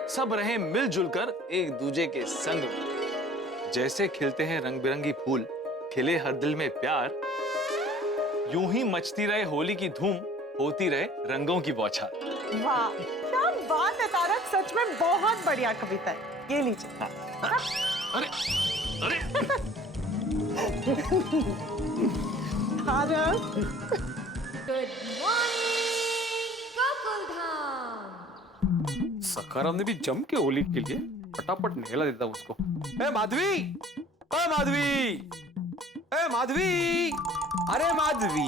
सब रहे मिलजुल कर एक दूजे के संग में। जैसे खिलते हैं रंग बिरंगी फूल, खिले हर दिल में प्यार, यूं ही मचती रहे होली की धूम, होती रहे रंगों की बौछार। वाह क्या बात है तारक, सच में बहुत बढ़िया कविता है। ये लीजिए। हाँ। अरे अरे तारक गुड मॉर्निंग गोकुलधाम। सखाराम ने भी जम के होली के लिए फटाफट नहला देता उसको। ए माधवी, ओ माधवी, ए माधवी, अरे माधवी।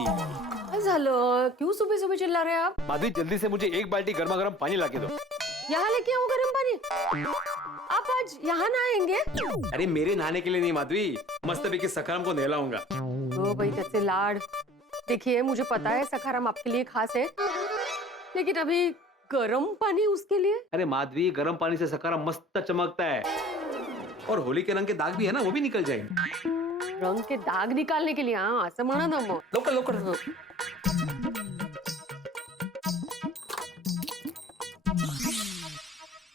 झालं क्यों सुबह सुबह चिल्ला रहे हैं आप? माधवी जल्दी से मुझे एक बाल्टी गर्मा गर्म पानी ला के दो। यहाँ लेके आओ गर्म पानी? आप आज यहाँ नहाएंगे? अरे मेरे नहाने के लिए नहीं माधवी, मस्त पैकी सखाराम को नहलाऊंगा। ओ भाई कैसे लाड। देखिए मुझे पता है सखाराम आपके लिए खास है, लेकिन अभी गर्म पानी उसके लिए? अरे माधवी गर्म पानी से सखाराम मस्त चमकता है और होली के रंग के दाग भी है ना, वो भी निकल जाएंगे। रंग के दाग निकालने के लिए हाँ असं म्हणा ना मग लवकर लवकर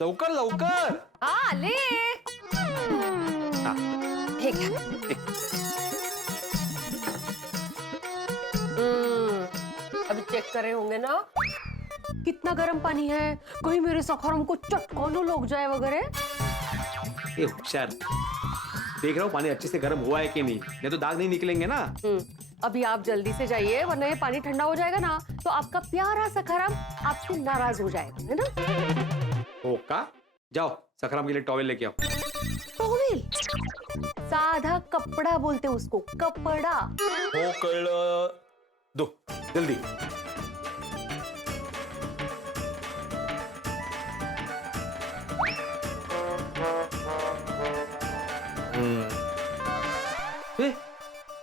लवकर लवकर हा आले हे घ्या. अभी चेक करे होंगे ना कितना गर्म पानी है कहीं मेरे सखरम को चटकाना लग जाए वगैरह. ये होशियार देख रहा हूँ पानी अच्छे से गर्म हुआ है कि नहीं तो दाग नहीं निकलेंगे ना. अभी आप जल्दी से जाइए वरना ये पानी ठंडा हो जाएगा ना तो आपका प्यारा सखरम आपसे नाराज हो जाएगा है ना. हो का जाओ सखराम के लिए टॉवेल लेके आओ. टॉवेल साधा कपड़ा बोलते उसको कपड़ा. हो कळलं दो जल्दी.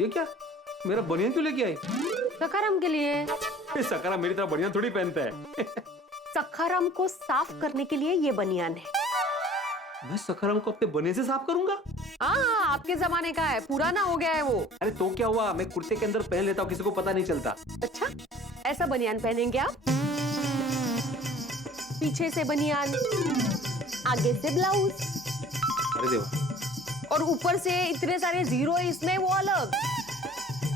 ये क्या मेरा बनियान क्यों लेके आई. सखाराम के लिए. सखाराम मेरी तरह बनियान थोड़ी पहनता है. सखाराम को साफ करने के लिए ये बनियान है. मैं सखाराम को अपने बनियान से साफ करूंगा. हाँ आपके जमाने का है पुराना हो गया है वो. अरे तो क्या हुआ मैं कुर्ते के अंदर पहन लेता हूँ किसी को पता नहीं चलता. अच्छा ऐसा बनियान पहनेंगे आप पीछे से बनियान आगे से ब्लाउज. अरे देवा और ऊपर से इतने सारे जीरो इसमें वो अलग.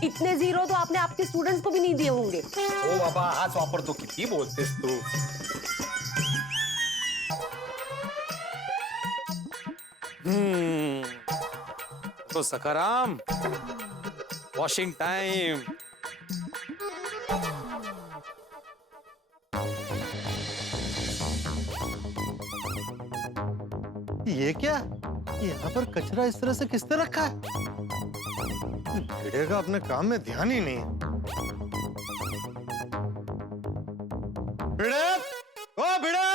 इतने जीरो तो आपने आपके स्टूडेंट्स को भी नहीं दिए होंगे. ओ बाबा हाच वापरतो किती बोलतेस तू. तो सखाराम वॉशिंग टाइम. ये क्या यहाँ पर कचरा इस तरह से किसने रखा है. भिड़े का अपने काम में ध्यान ही नहीं है. भिड़े ओ भिड़ा.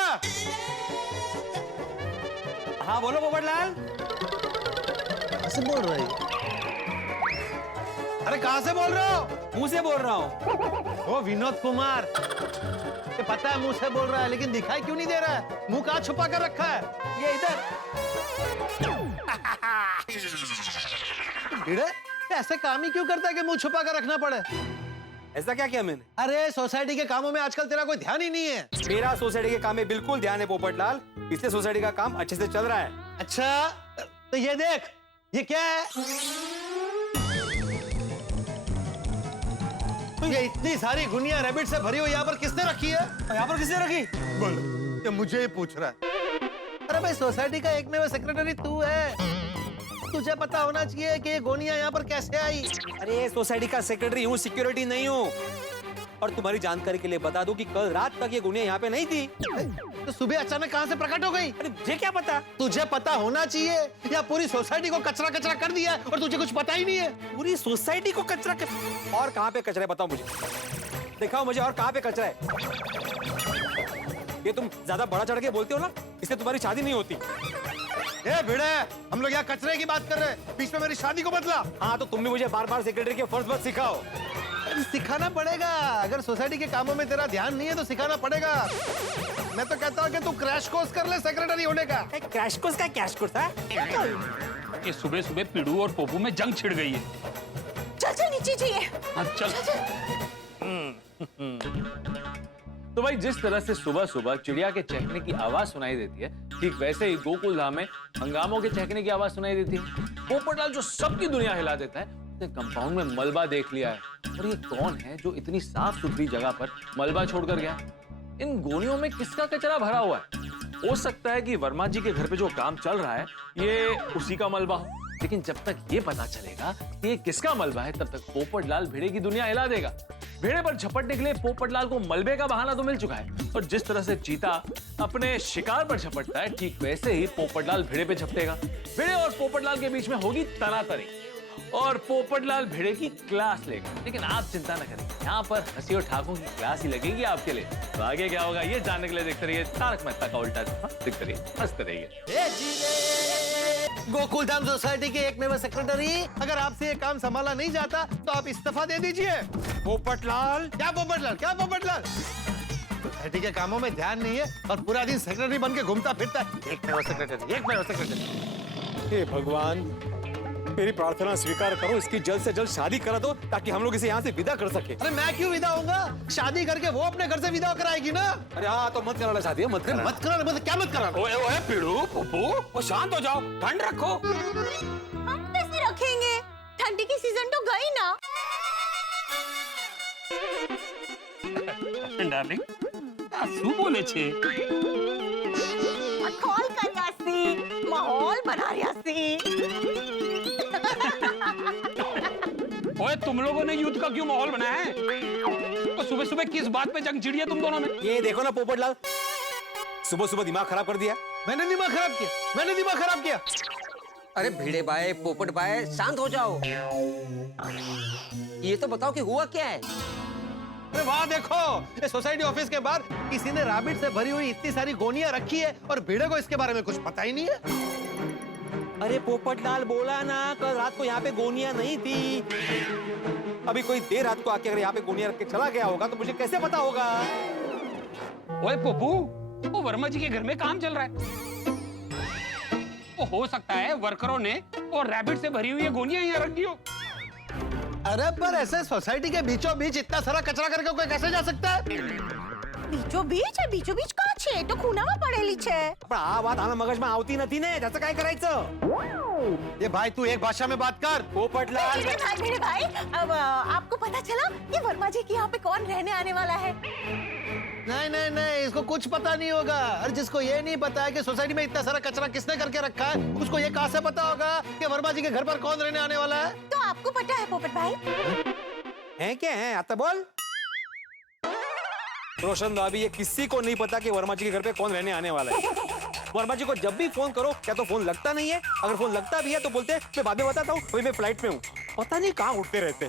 हाँ बोलो पोपटलाल. कहाँ से बोल रही. अरे कहाँ से बोल रहे हो. मुंह से बोल रहा हूँ. ओ विनोद कुमार ये पता है मुंह से बोल रहा है लेकिन दिखाई क्यों नहीं दे रहा है. मुंह कहाँ छुपा कर रखा है. ये इधर. भिड़े ऐसे काम ही क्यों करता है कि मुंह छुपा कर रखना पड़े. ऐसा क्या किया मैंने. अरे सोसाइटी के कामों में आजकल तेरा कोई ध्यान ही नहीं है. मेरा सोसाइटी के काम में बिल्कुल ध्यान है पोपटलाल. इसलिए सोसाइटी का काम अच्छे से चल रहा है. अच्छा तो ये देख ये क्या है. तो ये इतनी सारी गुनिया रैबिट से भरी हुई यहाँ पर किसने रखी है. यहाँ पर किसने रखी. बोल ये मुझे ही पूछ रहा है. अरे भाई सोसाइटी का एक में वो सेक्रेटरी तू है. तुझे पता होना चाहिए कि ये गोनियां यहाँ पर कैसे आई. अरे सोसाइटी का सेक्रेटरी हूँ सिक्योरिटी नहीं हूँ. और तुम्हारी जानकारी के लिए बता दूं कि कल रात तक ये गुनिया यहाँ पे नहीं थी. तो सुबह अचानक कहाँ से प्रकट हो गई. अरे मुझे क्या पता. तुझे पता होना चाहिए या पूरी सोसाइटी को कचरा कचरा कर दिया है और तुझे कुछ पता ही नहीं है. पूरी सोसाइटी को कचरा और कहाँ पे कचरा है बताओ मुझे. दिखाओ मुझे और कहाँ पे कचरा है. ये तुम ज्यादा बड़ा चढ़ के बोलते हो ना इससे तुम्हारी शादी नहीं होती. ए भिड़े हम लोग यहाँ कचरे की बात कर रहे हैं बीच में मेरी शादी को बदला. हाँ तो तुम भी मुझे बार बार सेक्रेटरी के फर्ज मत सिखाओ. सिखाना पड़ेगा. अगर सोसाइटी के कामों में तेरा ध्यान नहीं है तो सिखाना पड़ेगा. मैं तो कहता हूँ कि तू क्रैश कोर्स कर ले सेक्रेटरी होने का. क्रैश कोर्स का क्रैश कोर्स है. ये सुबह सुबह पिड़ू और पोपू में जंग छिड़ गई है. चल चल नीचे चाहिए. हाँ चल. तो भाई जिस तरह से सुबह सुबह चिड़िया के चहकने की आवाज सुनाई देती है ठीक वैसे ही गोकुल धाम में हंगामों के चहकने की आवाज सुनाई देती है. पोपटलाल जो सबकी दुनिया हिला देता है उसने कंपाउंड में मलबा देख लिया है. और ये कौन है जो इतनी साफ सुथरी जगह पर मलबा छोड़कर गया. इन गोनियों में किसका कचरा भरा हुआ है. हो सकता है कि वर्मा जी के घर पे जो काम चल रहा है ये उसी का मलबा हो. लेकिन जब तक ये पता चलेगा कि ये किसका मलबा है तब तक पोपटलाल भिड़े की दुनिया हिला देगा. भेड़े पर झपटने के लिए पोपटलाल को मलबे का बहाना तो मिल चुका है और जिस तरह से चीता अपने शिकार पर झपटता है ठीक वैसे ही पोपटलाल भेड़े पे झपटेगा. भेड़े और पोपटलाल के बीच में होगी तनातनी और पोपटलाल भेड़े की क्लास लेगा. लेकिन आप चिंता न करें यहाँ पर हंसी और ठाकों की क्लास ही लगेगी आपके लिए. तो आगे क्या होगा ये जानने के लिए देखते रहिए तारक मेहता का उल्टा चश्मा. देखते रहिए हंसते रहिए. गोकुलधाम सोसाइटी के एक में सेक्रेटरी अगर आपसे ये काम संभाला नहीं जाता तो आप इस्तीफा दे दीजिए. पोपटलाल क्या पोपटलाल क्या पोपटलाल. सोसाइटी के कामों में ध्यान नहीं है और पूरा दिन सेक्रेटरी बन के घूमता फिरता है. एक में सेक्रेटरी एक में सेक्रेटरी. हे भगवान मेरी प्रार्थना स्वीकार करो, इसकी जल्द से जल्द शादी करा दो ताकि हम लोग इसे यहाँ से विदा कर सके। अरे मैं क्यों विदा होऊंगा? शादी करके वो अपने घर से विदा कराएगी ना। अरे हाँ, तो मत कराना शादी, मत कराना। मत कराना मतलब क्या मत कराना? ओए ओए पिड़ू पप्पू, वो शांत हो जाओ, ठंड रखो। हम कैसे रखेंगे? ठंडी की सीजन तो गई ना। डार्लिंग શું બોલે છે कॉल કર્યાસી माहौल बना રહ્યાસી ओए तुम लोगों ने युद्ध का क्यों माहौल बनाया है? तो सुबह सुबह किस बात पे जंग छिड़ी है तुम दोनों में? ये देखो ना पोपटलाल, सुबह सुबह दिमाग खराब कर दिया। मैंने दिमाग खराब किया? मैंने दिमाग खराब किया? अरे भिड़े भाई, पोपट भाई, शांत हो जाओ। ये तो बताओ कि हुआ क्या है? अरे वाह देखो, ये सोसाइटी ऑफिस के बाहर किसी ने रैबिट से भरी हुई इतनी सारी गोनियां रखी है और भिड़े को इसके बारे में कुछ पता ही नहीं है। अरे पोपटलाल बोला ना, कल रात को यहाँ पे गोनियां नहीं थी। अभी कोई देर रात को आके अगर यहाँ पे गोनियां रख के चला गया होगा तो मुझे कैसे पता होगा? ओए पप्पू, वो वर्मा जी के घर में काम चल रहा है। वो हो सकता है वर्करों ने और रैबिट से भरी हुई गोनियां यहाँ रख दी हो। अरे पर ऐसे सोसाइटी के बीचों बीच इतना सारा कचरा करके कोई कैसे जा सकता है? बीचों बीच का छे तो खूनाમાં પડેલી છે। પણ આ વાત આના મગજમાં આવતી નથી ને, જશે કાઈ करायचं? ये भाई तू एक भाषा में बात कर। पोपटलाल मेरे भाई अब आपको पता चला कि वर्मा जी के यहाँ पे कौन रहने आने वाला है? नहीं नहीं नहीं, इसको कुछ पता नहीं होगा। और जिसको ये नहीं पता है कि सोसाइटी में इतना सारा कचरा किसने करके रखा है, उसको ये कहाँ से पता होगा कि वर्मा जी के घर पर कौन रहने आने वाला है? तो आपको पता है पोपट भाई? है क्या है? आता बोल। रोशन भाभी, ये किसी को नहीं पता कि वर्मा जी के घर पे कौन रहने आने वाला है। वर्मा जी को जब भी फोन करो क्या तो फोन लगता नहीं है, अगर फोन लगता भी है तो बोलते मैं बाद में बताता हूँ, अभी मैं फ्लाइट में हूँ। पता नहीं कहाँ उठते रहते।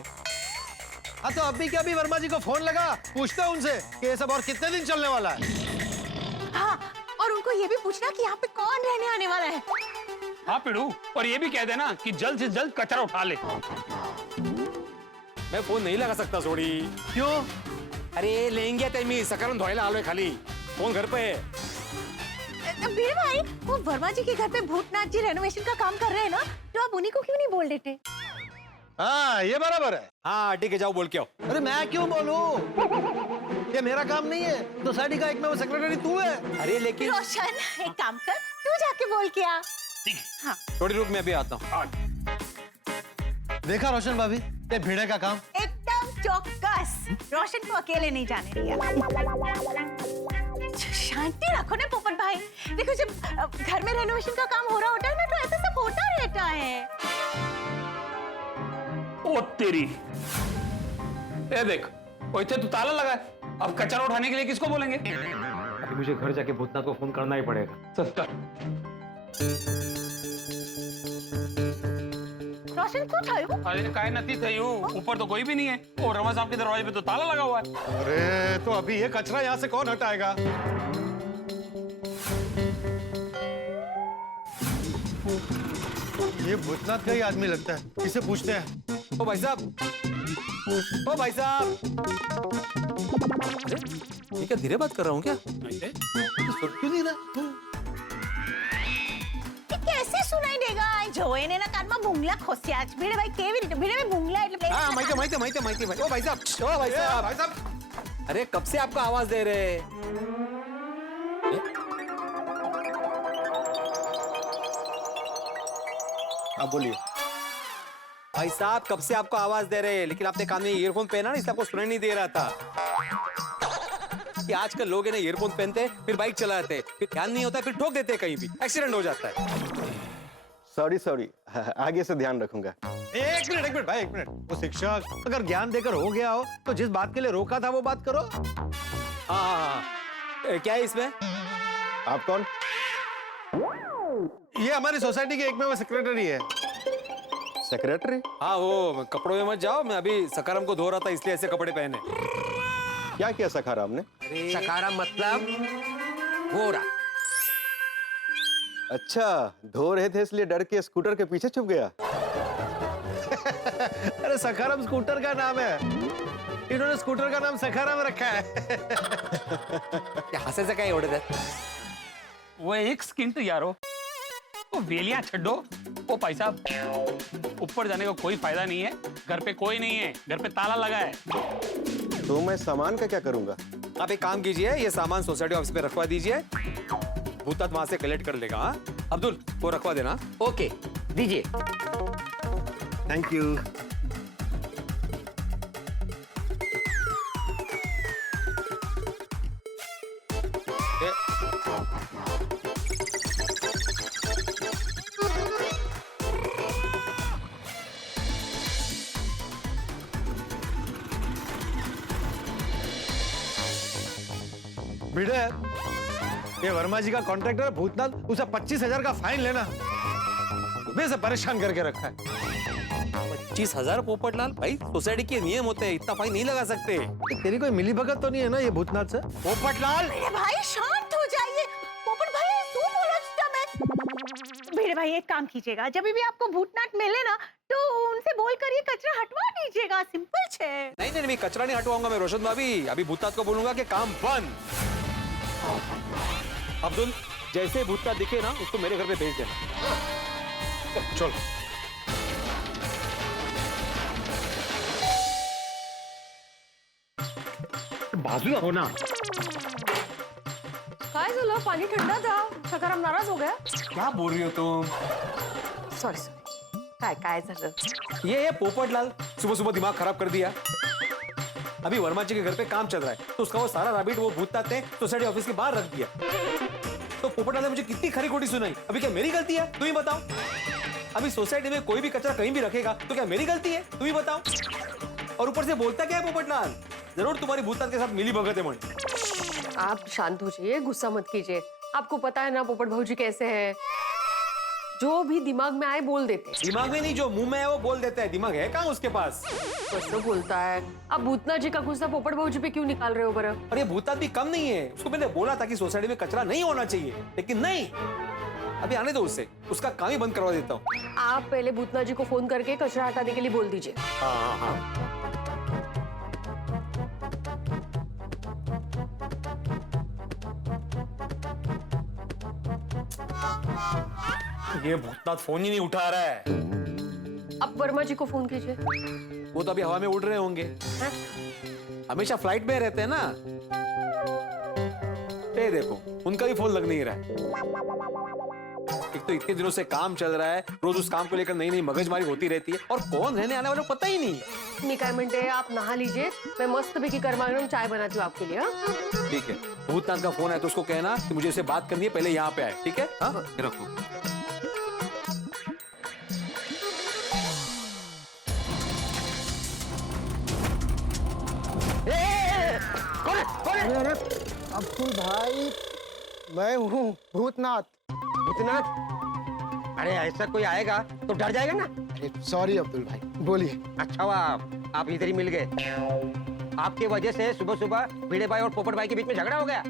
हाँ तो अभी क्या, अभी वर्मा जी को फोन लगा, पूछता हूँ उनसे कि ये सब और कितने दिन चलने वाला है। हाँ, और उनको ये भी पूछना कि यहाँ पे कौन रहने आने वाला है। हाँ पिड़ू, और ये भी कह देना कि जल्द से जल्द कचरा उठा ले। मैं फोन नहीं लगा सकता सोड़ी। क्यों? अरे लेंगे तैमी सकाराम धोयला आलोय खाली, फोन घर पे है। वीर भाई, वो वर्मा जी के घर पे भूतनाथ जी रेनोवेशन का काम कर रहे हैं ना, तो आप उन्हीं को क्यों नहीं बोल देते? हाँ ये बराबर है। हाँ ठीक है, जाओ बोल के आओ। अरे मैं क्यों बोलूं? ये मेरा काम नहीं है, सोसाइटी का एक में वो सेक्रेटरी तू है। अरे लेकिन रोशन, एक काम कर, तू जाके बोल के आ। ठीक है, हाँ। थोड़ी रुक, मैं भी आता हूँ। देखा रोशन भाभी, ये भिड़े का काम। एकदम चौकस, रोशन को अकेले नहीं जाने दिया। शांति रखो ना पोपट भाई। देखो जब घर में रेनोवेशन का काम हो रहा होता है ना, तो ऐसा सब होता रहता है। ओ तेरी, ये देख, वो इतने तू ताला लगा है, अब कचरा उठाने के लिए किसको बोलेंगे? अभी मुझे घर जाके भूतनाथ को फोन करना ही पड़ेगा। चल कर। रोशन क्यों थयु? अरे काय नहीं थयु, ऊपर तो कोई भी नहीं है, और रवा साहब के दरवाजे पे तो ताला लगा हुआ है। अरे तो अभी ये कचरा यहाँ से कौन हटाएगा? ये भूतनाथ का ही आदमी लगता है, इसे पूछते हैं। ओ भाई साहब, ओ भाई साहब, ये क्या धीरे बात कर रहा हूँ क्या? क्यों नहीं रहा? कैसे सुनाई देगा? जो એને ના કાનમાં ભૂંગળા ખોસ્યા છે। ભીડે ભાઈ કેવી રીતે? ભીડે ભાઈ ભૂંગળા એટલે हाँ माहिती भाई। ओ भाई साहब, अरे कब से आपको आवाज दे रहे हैं? आप बोलिए। भाई साहब कब से आपको आवाज दे रहे हैं, लेकिन आपने कान में ईयरफोन पहना ना, इसलिए आपको सुनाई नहीं दे रहा था। कि आजकल लोग है ना ईयरफोन पहनते हैं, फिर बाइक चलाते, फिर ध्यान नहीं होता, फिर ठोक देते कहीं भी, एक्सीडेंट हो जाता है। सॉरी, आगे से ध्यान रखूंगा। एक मिनट भाई, एक मिनट। वो शिक्षक अगर ज्ञान देकर हो गया हो तो जिस बात के लिए रोका था वो बात करो। हाँ, क्या है इसमें? आप कौन? ये हमारी सोसाइटी के एक में वो सेक्रेटरी है। सेक्रेटरी? हाँ, वो कपड़ों में मत जाओ, मैं अभी सकाराम को धो रहा था इसलिए ऐसे कपड़े पहने। क्या किया सखाराम ने? सखाराम मतलब गोरा। अच्छा, धो रहे थे इसलिए डर के स्कूटर के पीछे छुप गया। अरे सखाराम स्कूटर का नाम है, इन्होंने स्कूटर का नाम सखाराम रखा है। हसायचं काय एवढं त्यात? वो एक स्किंट यारो, वो वेलियां छड्डो। ओ भाई साहब, ऊपर जाने का कोई फायदा नहीं है, घर पे कोई नहीं है, घर पे ताला लगा है। तो मैं सामान का क्या करूंगा? आप एक काम कीजिए, ये सामान सोसाइटी ऑफिस पे रखवा दीजिए, भूतनाथ वहां से कलेक्ट कर लेगा। हाँ अब्दुल, वो रखवा देना। ओके, दीजिए। Thank you. भिड़े, ये वर्मा जी का कॉन्ट्रैक्टर भूतनाथ, उसे 25,000 का फाइन लेना। मैं से परेशान करके रखा है। 25,000 पोपटलाल? भाई सोसाइटी के नियम होते हैं, इतना फाइन नहीं लगा सकते। तेरी कोई मिली भगत तो नहीं है ना ये भूतनाथ से? पोपटलाल, अरे भाई शांत हो जाइए। पोपट भाई तू बोलो मैं। भिड़े भाई एक काम कीजिएगा, जब भी आपको भूतनाथ मिले ना तो उनसे बोलकर ये कचरा हटवा दीजिएगा, सिंपल है। नहीं नहीं, मैं कचरा नहीं हटवाऊंगा मैं रोशन भाभी। अभी भूतनाथ को बोलूंगा कि काम बंद। अब्दुल, जैसे भूतनाथ दिखे ना उसको मेरे घर पे भेज देना। चलो। बाजू हो ना। काय झालं? पाणी थंड था, सखाराम नाराज हो गया? क्या बोल रही हो तुम? सॉरी सॉरी, काय झालं? ये पोपटलाल सुबह सुबह दिमाग खराब कर दिया। अभी वर्मा जी के घर पे काम चल रहा है, तो उसका वो सारा रैबिट वो भूतनाथ ने सोसाइटी ऑफिस के बाहर रख दिया। तो पोपटलाल ने मुझे कितनी खरी खोटी सुनाई। अभी क्या मेरी गलती है? तुम ही बताओ। अभी सोसाइटी में कोई भी कचरा कहीं भी रखेगा तो क्या मेरी गलती है? तुम ही बताओ। और ऊपर से बोलता क्या है पोपटलाल, जरूर तुम्हारी भूतनाथ के साथ मिली भगत है मुझे। आप शांत हो जाइए, गुस्सा मत कीजिए। आपको पता है ना पोपट भाऊजी कैसे हैं, जो भी दिमाग में आए बोल देते हैं। दिमाग में नहीं, जो मुंह में है वो बोल देता है। दिमाग है कहाँ उसके पास? कुछ तो बोलता है। अब भूतनाथ जी का गुस्सा पोपट भाऊजी पे क्यों निकाल रहे हो बरा? और ये भूतनाथ भी कम नहीं है। उसको मैंने बोला था कि सोसाइटी में कचरा नहीं होना चाहिए, लेकिन नहीं। अभी आने दो उससे, उसका काम ही बंद करवा देता हूँ। आप पहले भूतनाथ जी को फोन करके कचरा हटाने के लिए बोल दीजिए। हाँ। ये भूतनाथ फोन ही नहीं उठा रहा है। अब वर्मा जी को फोन कीजिए। वो तो अभी हवा में उड़ रहे होंगे। हमेशा फ्लाइट में रहते हैं ना। ये देखो, उनका भी फोन लग नहीं रहा है। एक तो इतने दिनों से काम चल रहा है, रोज उस काम को लेकर नई नई मगजमारी होती रहती है, और कौन रहने आने वाला पता ही नहीं। मी काय म्हणते, आप नहा लीजिए, मैं मस्त पैकी गरमागरम चाय बनाती हूँ आपके लिए। हाँ? ठीक है, भूतनाथ का फोन है तो उसको कहना कि मुझे उससे बात करनी है, पहले यहाँ पे आए। ठीक है? हाँ, ये रखो। अरे अब्दुल भाई, मैं हूँ भूतनाथ। भूतनाथ? अरे ऐसा कोई आएगा तो डर जाएगा ना। अरे सॉरी अब्दुल भाई, बोलिए। अच्छा हुआ आप इधर ही मिल गए। आपके वजह से सुबह सुबह भिड़े भाई और पोपट भाई के बीच में झगड़ा हो गया।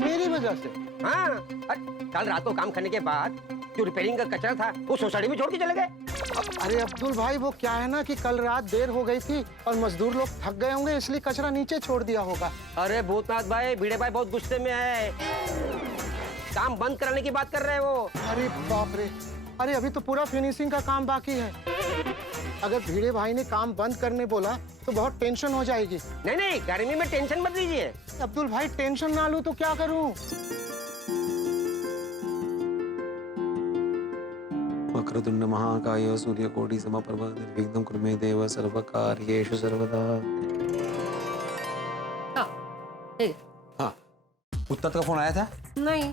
मेरी वजह से? हाँ, कल रात को काम करने के बाद जो रिपेयरिंग का कचरा था वो सोसाइटी में छोड़ के चले गए। अरे अब्दुल भाई, वो क्या है ना कि कल रात देर हो गई थी और मजदूर लोग थक गए होंगे, इसलिए कचरा नीचे छोड़ दिया होगा। अरे भूतनाथ भाई, भिड़े भाई बहुत गुस्से में है, काम बंद कराने की बात कर रहे हैं वो। अरे बाप रे, अरे अभी तो पूरा फिनिशिंग का काम बाकी है। अगर भिड़े भाई ने काम बंद करने बोला तो बहुत टेंशन हो जाएगी। नहीं नहीं, गर्मी में टेंशन मत लीजिए। अब्दुल भाई, टेंशन ना लूं तो क्या करूं? वक्रतुंड महाकाय सूर्यकोटि समप्रभ निर्विघ्नं कुरु मे देव सर्वकार्येषु सर्वदा। हाँ, भूतनाथ का फोन आया था? नहीं।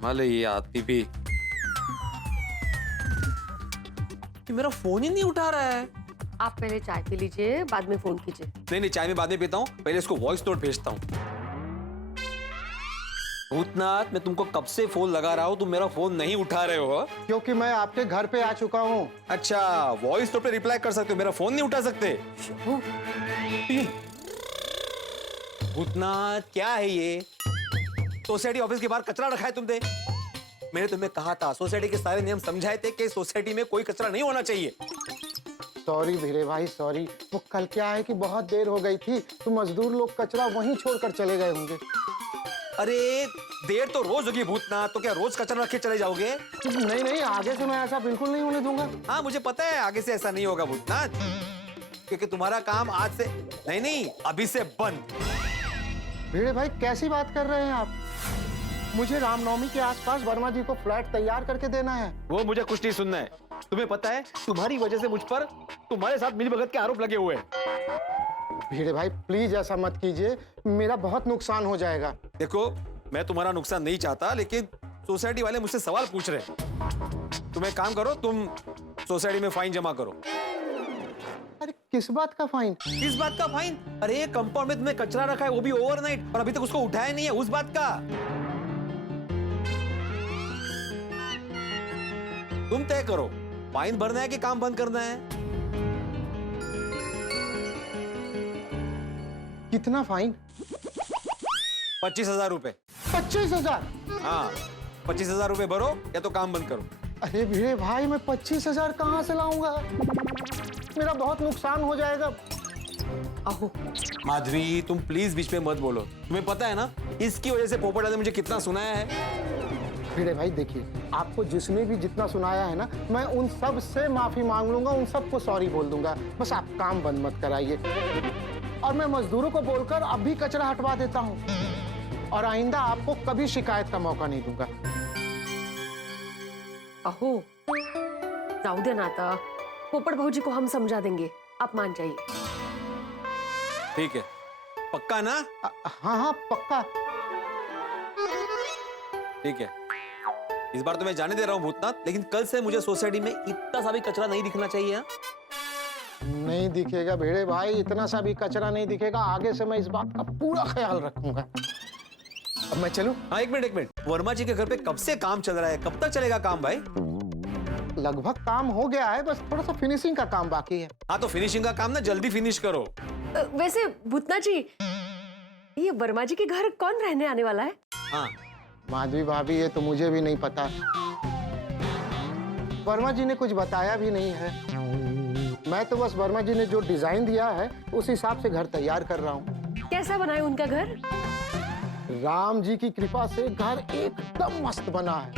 माले ये आती भी, मेरा फोन ही नहीं उठा रहा है। आप पहले चाय पी लीजिए, बाद में फोन कीजिए। नहीं, चाय में बाद में पीता हूँ, पहले इसको वॉइस नोट भेजता हूँ। भूतनाथ, मैं तुमको कब से फोन लगा रहा हूँ, तुम मेरा फोन नहीं उठा रहे हो। क्योंकि मैं आपके घर पे आ चुका हूँ। अच्छा, वॉइस नोट पे रिप्लाई कर सकते हो, मेरा फोन नहीं उठा सकते। भूतनाथ, क्या है ये? सोसाइटी ऑफिस के बाहर कचरा रखा है तुमने। मैंने तुम्हें कहा था, सोसाइटी के सारे नियम समझाए थे कि सोसाइटी में कोई कचरा नहीं होना चाहिए। सॉरी भिड़े भाई, सॉरी। वो कल क्या है कि बहुत देर हो गई थी तो मजदूर लोग कचरा वहीं छोड़कर चले गए होंगे। अरे देर तो रोज होगी भूतनाथ, तो क्या रोज कचरा रख के चले जाओगे? नहीं नहीं, आगे से मैं ऐसा बिल्कुल नहीं होने दूंगा। हाँ मुझे पता है आगे से ऐसा नहीं होगा भूतनाथ, क्योंकि तुम्हारा काम आज से नहीं अभी से बंद। भिड़े भाई कैसी बात कर रहे हैं आप? मुझे रामनवमी के आसपास वर्मा जी को फ्लैट तैयार करके देना है। वो मुझे कुछ नहीं सुनना है। तुम्हें पता है तुम्हारी वजह से मुझ पर तुम्हारे साथ मिलीभगत के आरोप लगे हुए हैं। भिड़े भाई प्लीज ऐसा मत कीजिए, मेरा बहुत नुकसान हो जाएगा। देखो मैं तुम्हारा नुकसान नहीं चाहता, लेकिन सोसाइटी वाले मुझसे सवाल पूछ रहे हैं। तुम एक काम करो, तुम सोसाइटी में फाइन जमा करो। अरे किस बात का फाइन? किस बात का फाइन? अरे कंपाउंड में तुमने कचरा रखा है, वो भी ओवरनाइट, और अभी तक उसको उठाया नहीं है, उस बात का। तुम तय करो, फाइन भरना है कि काम बंद करना है? कितना फाइन? 25,000 रुपए। 25,000? हाँ 25,000 रुपए भरो या तो काम बंद करो। अरे भिड़े भाई मैं 25,000 कहाँ से लाऊंगा? मेरा बहुत नुकसान हो जाएगा। आहो माधवी तुम प्लीज बीच में मत बोलो, तुम्हें पता है ना इसकी वजह से पोपटलाल ने मुझे कितना सुनाया है। भिड़े भाई देखिए, आपको जिसने भी जितना सुनाया है ना, मैं उन सब से माफी मांग लूंगा, उन सबको सॉरी बोल दूंगा। बस आप काम बंद मत कराइए, और मैं मजदूरों को बोलकर अभी कचरा हटवा देता हूँ, और आइंदा आपको कभी शिकायत का मौका नहीं दूंगा। अहो जाऊ दे ना आता, पोपट भाऊजी को हम समझा देंगे, आप मान जाइए। ठीक है, पक्का ना? हाँ हाँ पक्का। ठीक है, इस बार तो मैं जाने दे रहा हूँ भूतनाथ, लेकिन कल से मुझे सोसाइटी में इतना सा भी कचरा नहीं दिखना चाहिए। नहीं दिखेगा भिड़े भाई, इतना सा भी कचरा नहीं दिखेगा। आगे से मैं इस बात का पूरा ख्याल रखूंगा। अब मैं चलूं? हाँ एक मिनट, वर्मा जी के घर पे कब से काम चल रहा है, कब तक चलेगा काम भाई? लगभग काम हो गया है, बस थोड़ा सा फिनिशिंग का काम बाकी है। हाँ तो फिनिशिंग का काम ना जल्दी फिनिश करो। वैसे भूतना जी, ये वर्मा जी के घर कौन रहने आने वाला है? हाँ माधवी भाभी ये तो मुझे भी नहीं पता, वर्मा जी ने कुछ बताया भी नहीं है। मैं तो बस वर्मा जी ने जो डिजाइन दिया है उस हिसाब से घर तैयार कर रहा हूँ। कैसा बना है उनका घर? राम जी की कृपा से घर एकदम मस्त बना है।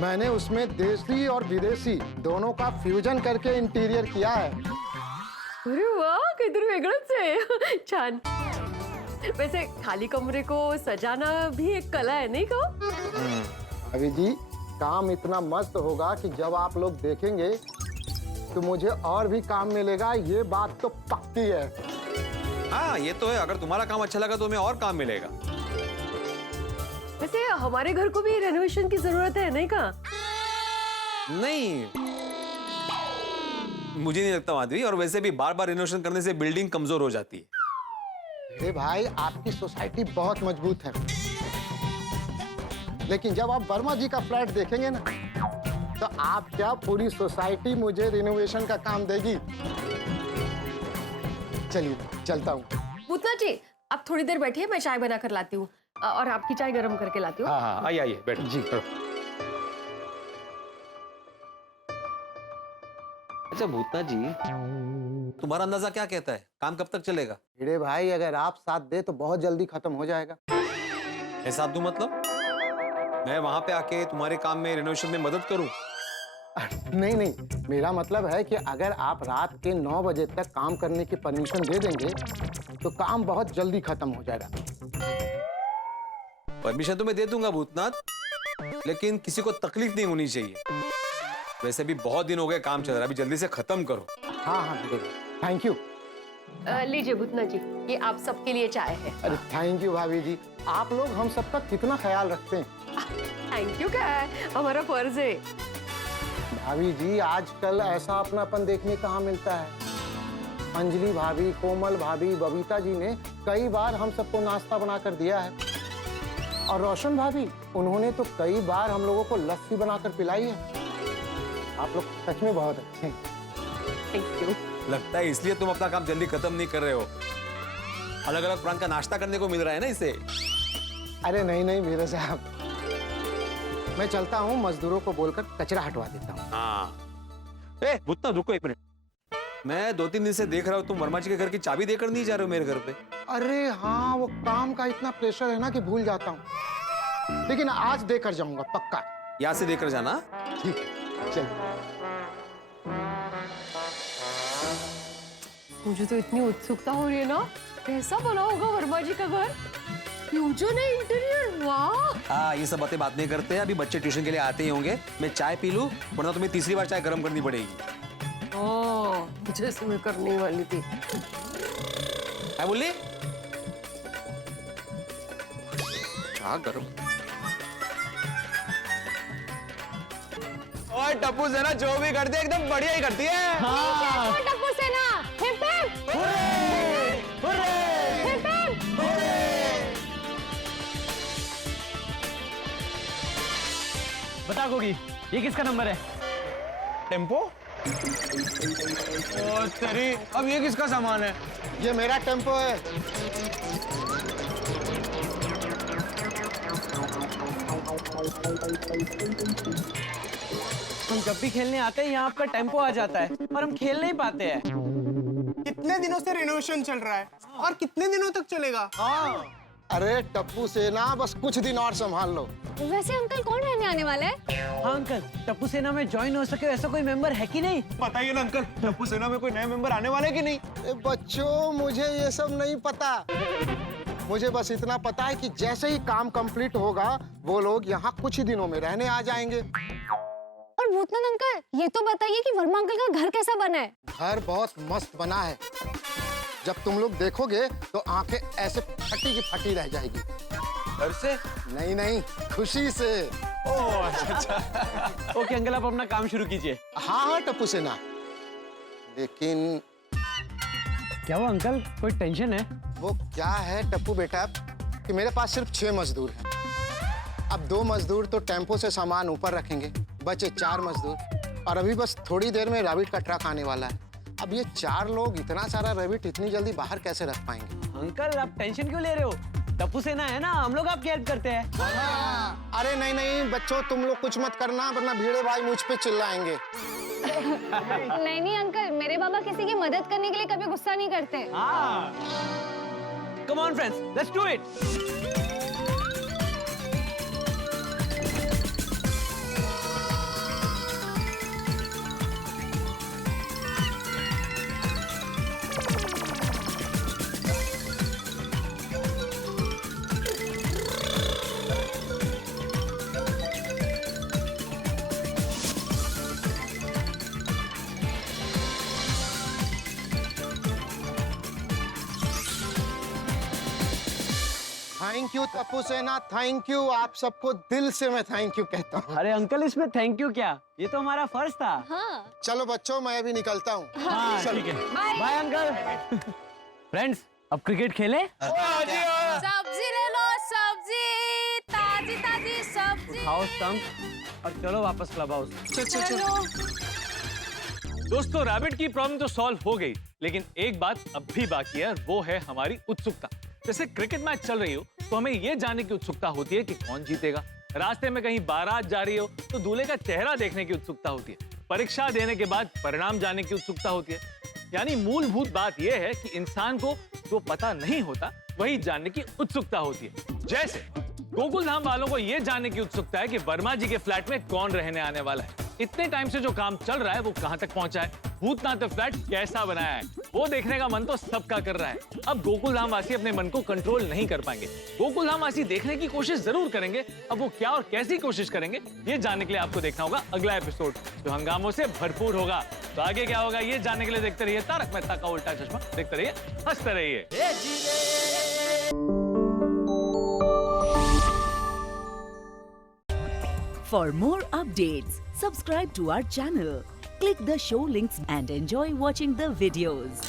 मैंने उसमें देसी और विदेशी दोनों का फ्यूजन करके इंटीरियर किया है। अरे वाह, किधर वेगळंच आहे। छान। वैसे खाली कमरे को सजाना भी एक कला है, नहीं कहो? अभी जी काम इतना मस्त होगा कि जब आप लोग देखेंगे तो मुझे और भी काम मिलेगा, ये बात तो पक्की है। हाँ ये तो है, अगर तुम्हारा काम अच्छा लगा तो तुम्हें और काम मिलेगा। वैसे हमारे घर को भी रेनोवेशन की जरूरत है, नहीं का? नहीं मुझे नहीं लगता माधवी, और वैसे भी बार बार रिनोवेशन करने से बिल्डिंग कमजोर हो जाती है। अरे भाई आपकी सोसाइटी बहुत मजबूत है, लेकिन जब आप वर्मा जी का फ्लैट देखेंगे ना, तो आप क्या पूरी सोसाइटी मुझे रिनोवेशन का काम देगी। चलिए चलता हूँ। भूतना जी आप थोड़ी देर बैठिए, मैं चाय बना कर लाती हूँ, और आपकी चाय गर्म करके लाती हूँ। हाँ हाँ आइए बैठ जी। अच्छा भूतना जी, तुम्हारा अंदाजा क्या कहता है, काम कब तक चलेगा? भिड़े भाई अगर आप साथ दे तो बहुत जल्दी खत्म हो जाएगा। ऐसा दूं मतलब मैं वहां पे आके तुम्हारे काम में रिनोवेशन में मदद करूं? नहीं नहीं, मेरा मतलब है कि अगर आप रात के 9 बजे तक काम करने की परमिशन दे देंगे तो काम बहुत जल्दी खत्म हो जाएगा। परमिशन तो मैं दे दूंगा भूतनाथ, लेकिन किसी को तकलीफ नहीं होनी चाहिए। वैसे भी बहुत दिन हो गए काम चल रहा है, अभी जल्दी से खत्म करो। हाँ हाँ थैंक यू। लीजिए भूतना जी, ये आप सबके लिए चाय है। अरे थैंक यू भाभी जी, आप लोग हम सबका कितना ख्याल रखते हैं। थैंक यू क्या है, हमारा फर्ज है। भाभी जी आजकल ऐसा अपनापन देखने कहाँ मिलता है। अंजलि भाभी, कोमल भाभी, बबीता जी ने कई बार हम सबको नाश्ता बनाकर दिया है, और रोशन भाभी उन्होंने तो कई बार हम लोगों को लस्सी बनाकर पिलाई है। आप लोग सच में बहुत अच्छे हैं। Thank you. लगता है इसलिए तुम अपना काम जल्दी खत्म नहीं कर रहे हो, अलग अलग प्रांत का नाश्ता करने को मिल रहा है ना इससे। अरे नहीं नहीं मेरे साहब, मैं चलता हूँ, मजदूरों को बोलकर कचरा हटवा देता हूँ। हाँ ए भूतनाथ रुको एक मिनट, मैं 2-3 दिन से देख रहा हूँ तुम वर्मा जी के घर की चाबी देकर नहीं जा रहे हो मेरे घर पे। अरे हाँ, वो काम का इतना प्रेशर है ना कि भूल जाता हूँ, लेकिन आज देकर जाऊंगा पक्का। यहाँ से देकर जाना। ठीक है, चल। मुझे तो इतनी उत्सुकता हो रही है ना, कैसा बना होगा वर्मा जी का घर। फ्यूजन है इंटीरियर, वाह। हाँ, ये सब बातें बात नहीं करते हैं। अभी बच्चे ट्यूशन के लिए आते ही होंगे। मैं चाय पी लूं, वरना तुम्हें तीसरी बार चाय गर्म करनी पड़ेगी। ओह, जैसे मैं करने वाली थी। क्या बोली? चाय गर्म। और टप्पू सेना जो भी करती है एकदम बढ़िया ही करती है। हाँ। टप्पू सेना, hip hip. Hurray! Hurray! Hip hip. बता गोगी, ये किसका नंबर है? टेम्पो? ओ तेरी, अब ये किसका सामान है? ये मेरा टेम्पो है। हम जब भी खेलने आते हैं यहाँ आपका टेम्पो आ जाता है, पर हम खेल नहीं पाते हैं। कितने दिनों से रिनोवेशन चल रहा है और कितने दिनों तक चलेगा? हाँ। अरे टप्पू सेना, बस कुछ दिन और संभाल लो। वैसे अंकल कौन रहने आने वाला है? हाँ अंकल, टप्पू सेना में ज्वाइन हो सके ऐसा कोई मेंबर है कि नहीं? बताइए ना अंकल, टप्पू सेना में कोई नए मेंबर आने वाले कि नहीं? बच्चों, मुझे ये सब नहीं पता। मुझे बस इतना पता है कि जैसे ही काम कंप्लीट होगा, वो लोग यहाँ कुछ ही दिनों में रहने आ जाएंगे। और भूतनाथ अंकल, ये तो बताइए कि वर्मा अंकल का घर कैसा बना है? घर बहुत मस्त बना है। जब तुम लोग देखोगे तो आंखें ऐसे फटी की फटी रह जाएगी। घर से? नहीं नहीं, खुशी से। ओह, अच्छा। ओके अंकल, आप अपना काम शुरू कीजिए। हाँ हाँ टप्पू सेना, लेकिन क्या हुआ अंकल, कोई टेंशन है? वो क्या है टप्पू बेटा कि मेरे पास सिर्फ 6 मजदूर हैं। अब 2 मजदूर तो टेम्पो से सामान ऊपर रखेंगे, बचे 4 मजदूर। और अभी बस थोड़ी देर में रैबिट का ट्रक आने वाला है। अब ये 4 लोग इतना सारा रैबिट इतनी जल्दी बाहर कैसे रख पाएंगे? अंकल, आप टेंशन क्यों ले रहे हो? टप्पू सेना है ना, हम लोग आपकी हेल्प करते हैं। अरे नहीं नहीं बच्चों, तुम लोग कुछ मत करना, वरना भीड़े भाई मुझ पे चिल्लाएंगे। नहीं नहीं अंकल, मेरे बाबा किसी की मदद करने के लिए कभी गुस्सा नहीं करते। Come on friends, let's do it. Thank you Tappu सेना, थैंक यू। आप सबको दिल से मैं थैंक यू कहता हूँ। अरे अंकल, इसमें थैंक यू क्या, ये तो हमारा फर्ज था। हाँ। चलो बच्चों, मैं भी निकलता हूँ। हाँ ठीक है, बाय अंकल। फ्रेंड्स, अब क्रिकेट खेले? सब्जी ले लो, सब्जी, ताजी ताजी सब्जी। उठाओ स्टंप और चलो वापस क्लब हाउस। चलो। दोस्तों, रैबिट की प्रॉब्लम तो सॉल्व हो गई, लेकिन एक बात अब भी बाकी है, वो है हमारी उत्सुकता। जैसे क्रिकेट मैच चल रही हो तो हमें यह जानने की उत्सुकता होती है कि कौन जीतेगा। रास्ते में कहीं बारात जा रही हो तो दूल्हे का चेहरा देखने की उत्सुकता होती है। परीक्षा देने के बाद परिणाम जानने की उत्सुकता होती है। यानी मूलभूत बात यह है कि इंसान को जो पता नहीं होता वही जानने की उत्सुकता होती है। जैसे गोकुलधाम वालों को यह जानने की उत्सुकता है कि वर्मा जी के फ्लैट में कौन रहने आने वाला है। इतने टाइम से जो काम चल रहा है वो कहां तक पहुंचा है, भूतनाथ फ्लैट कैसा बनाया है, वो देखने का मन तो सबका कर रहा है। अब गोकुलधाम वासी अपने मन को कंट्रोल नहीं कर पाएंगे। गोकुलधाम वासी देखने की कोशिश जरूर करेंगे। अब वो क्या और कैसी कोशिश करेंगे, ये जानने के लिए आपको देखना होगा अगला एपिसोड, जो हंगामों से भरपूर होगा। तो आगे क्या होगा ये जानने के लिए देखते रहिए तारक मेहता का उल्टा चश्मा। देखते रहिए, हंसते रहिए। For more updates, subscribe to our channel, click the show links and enjoy watching the videos.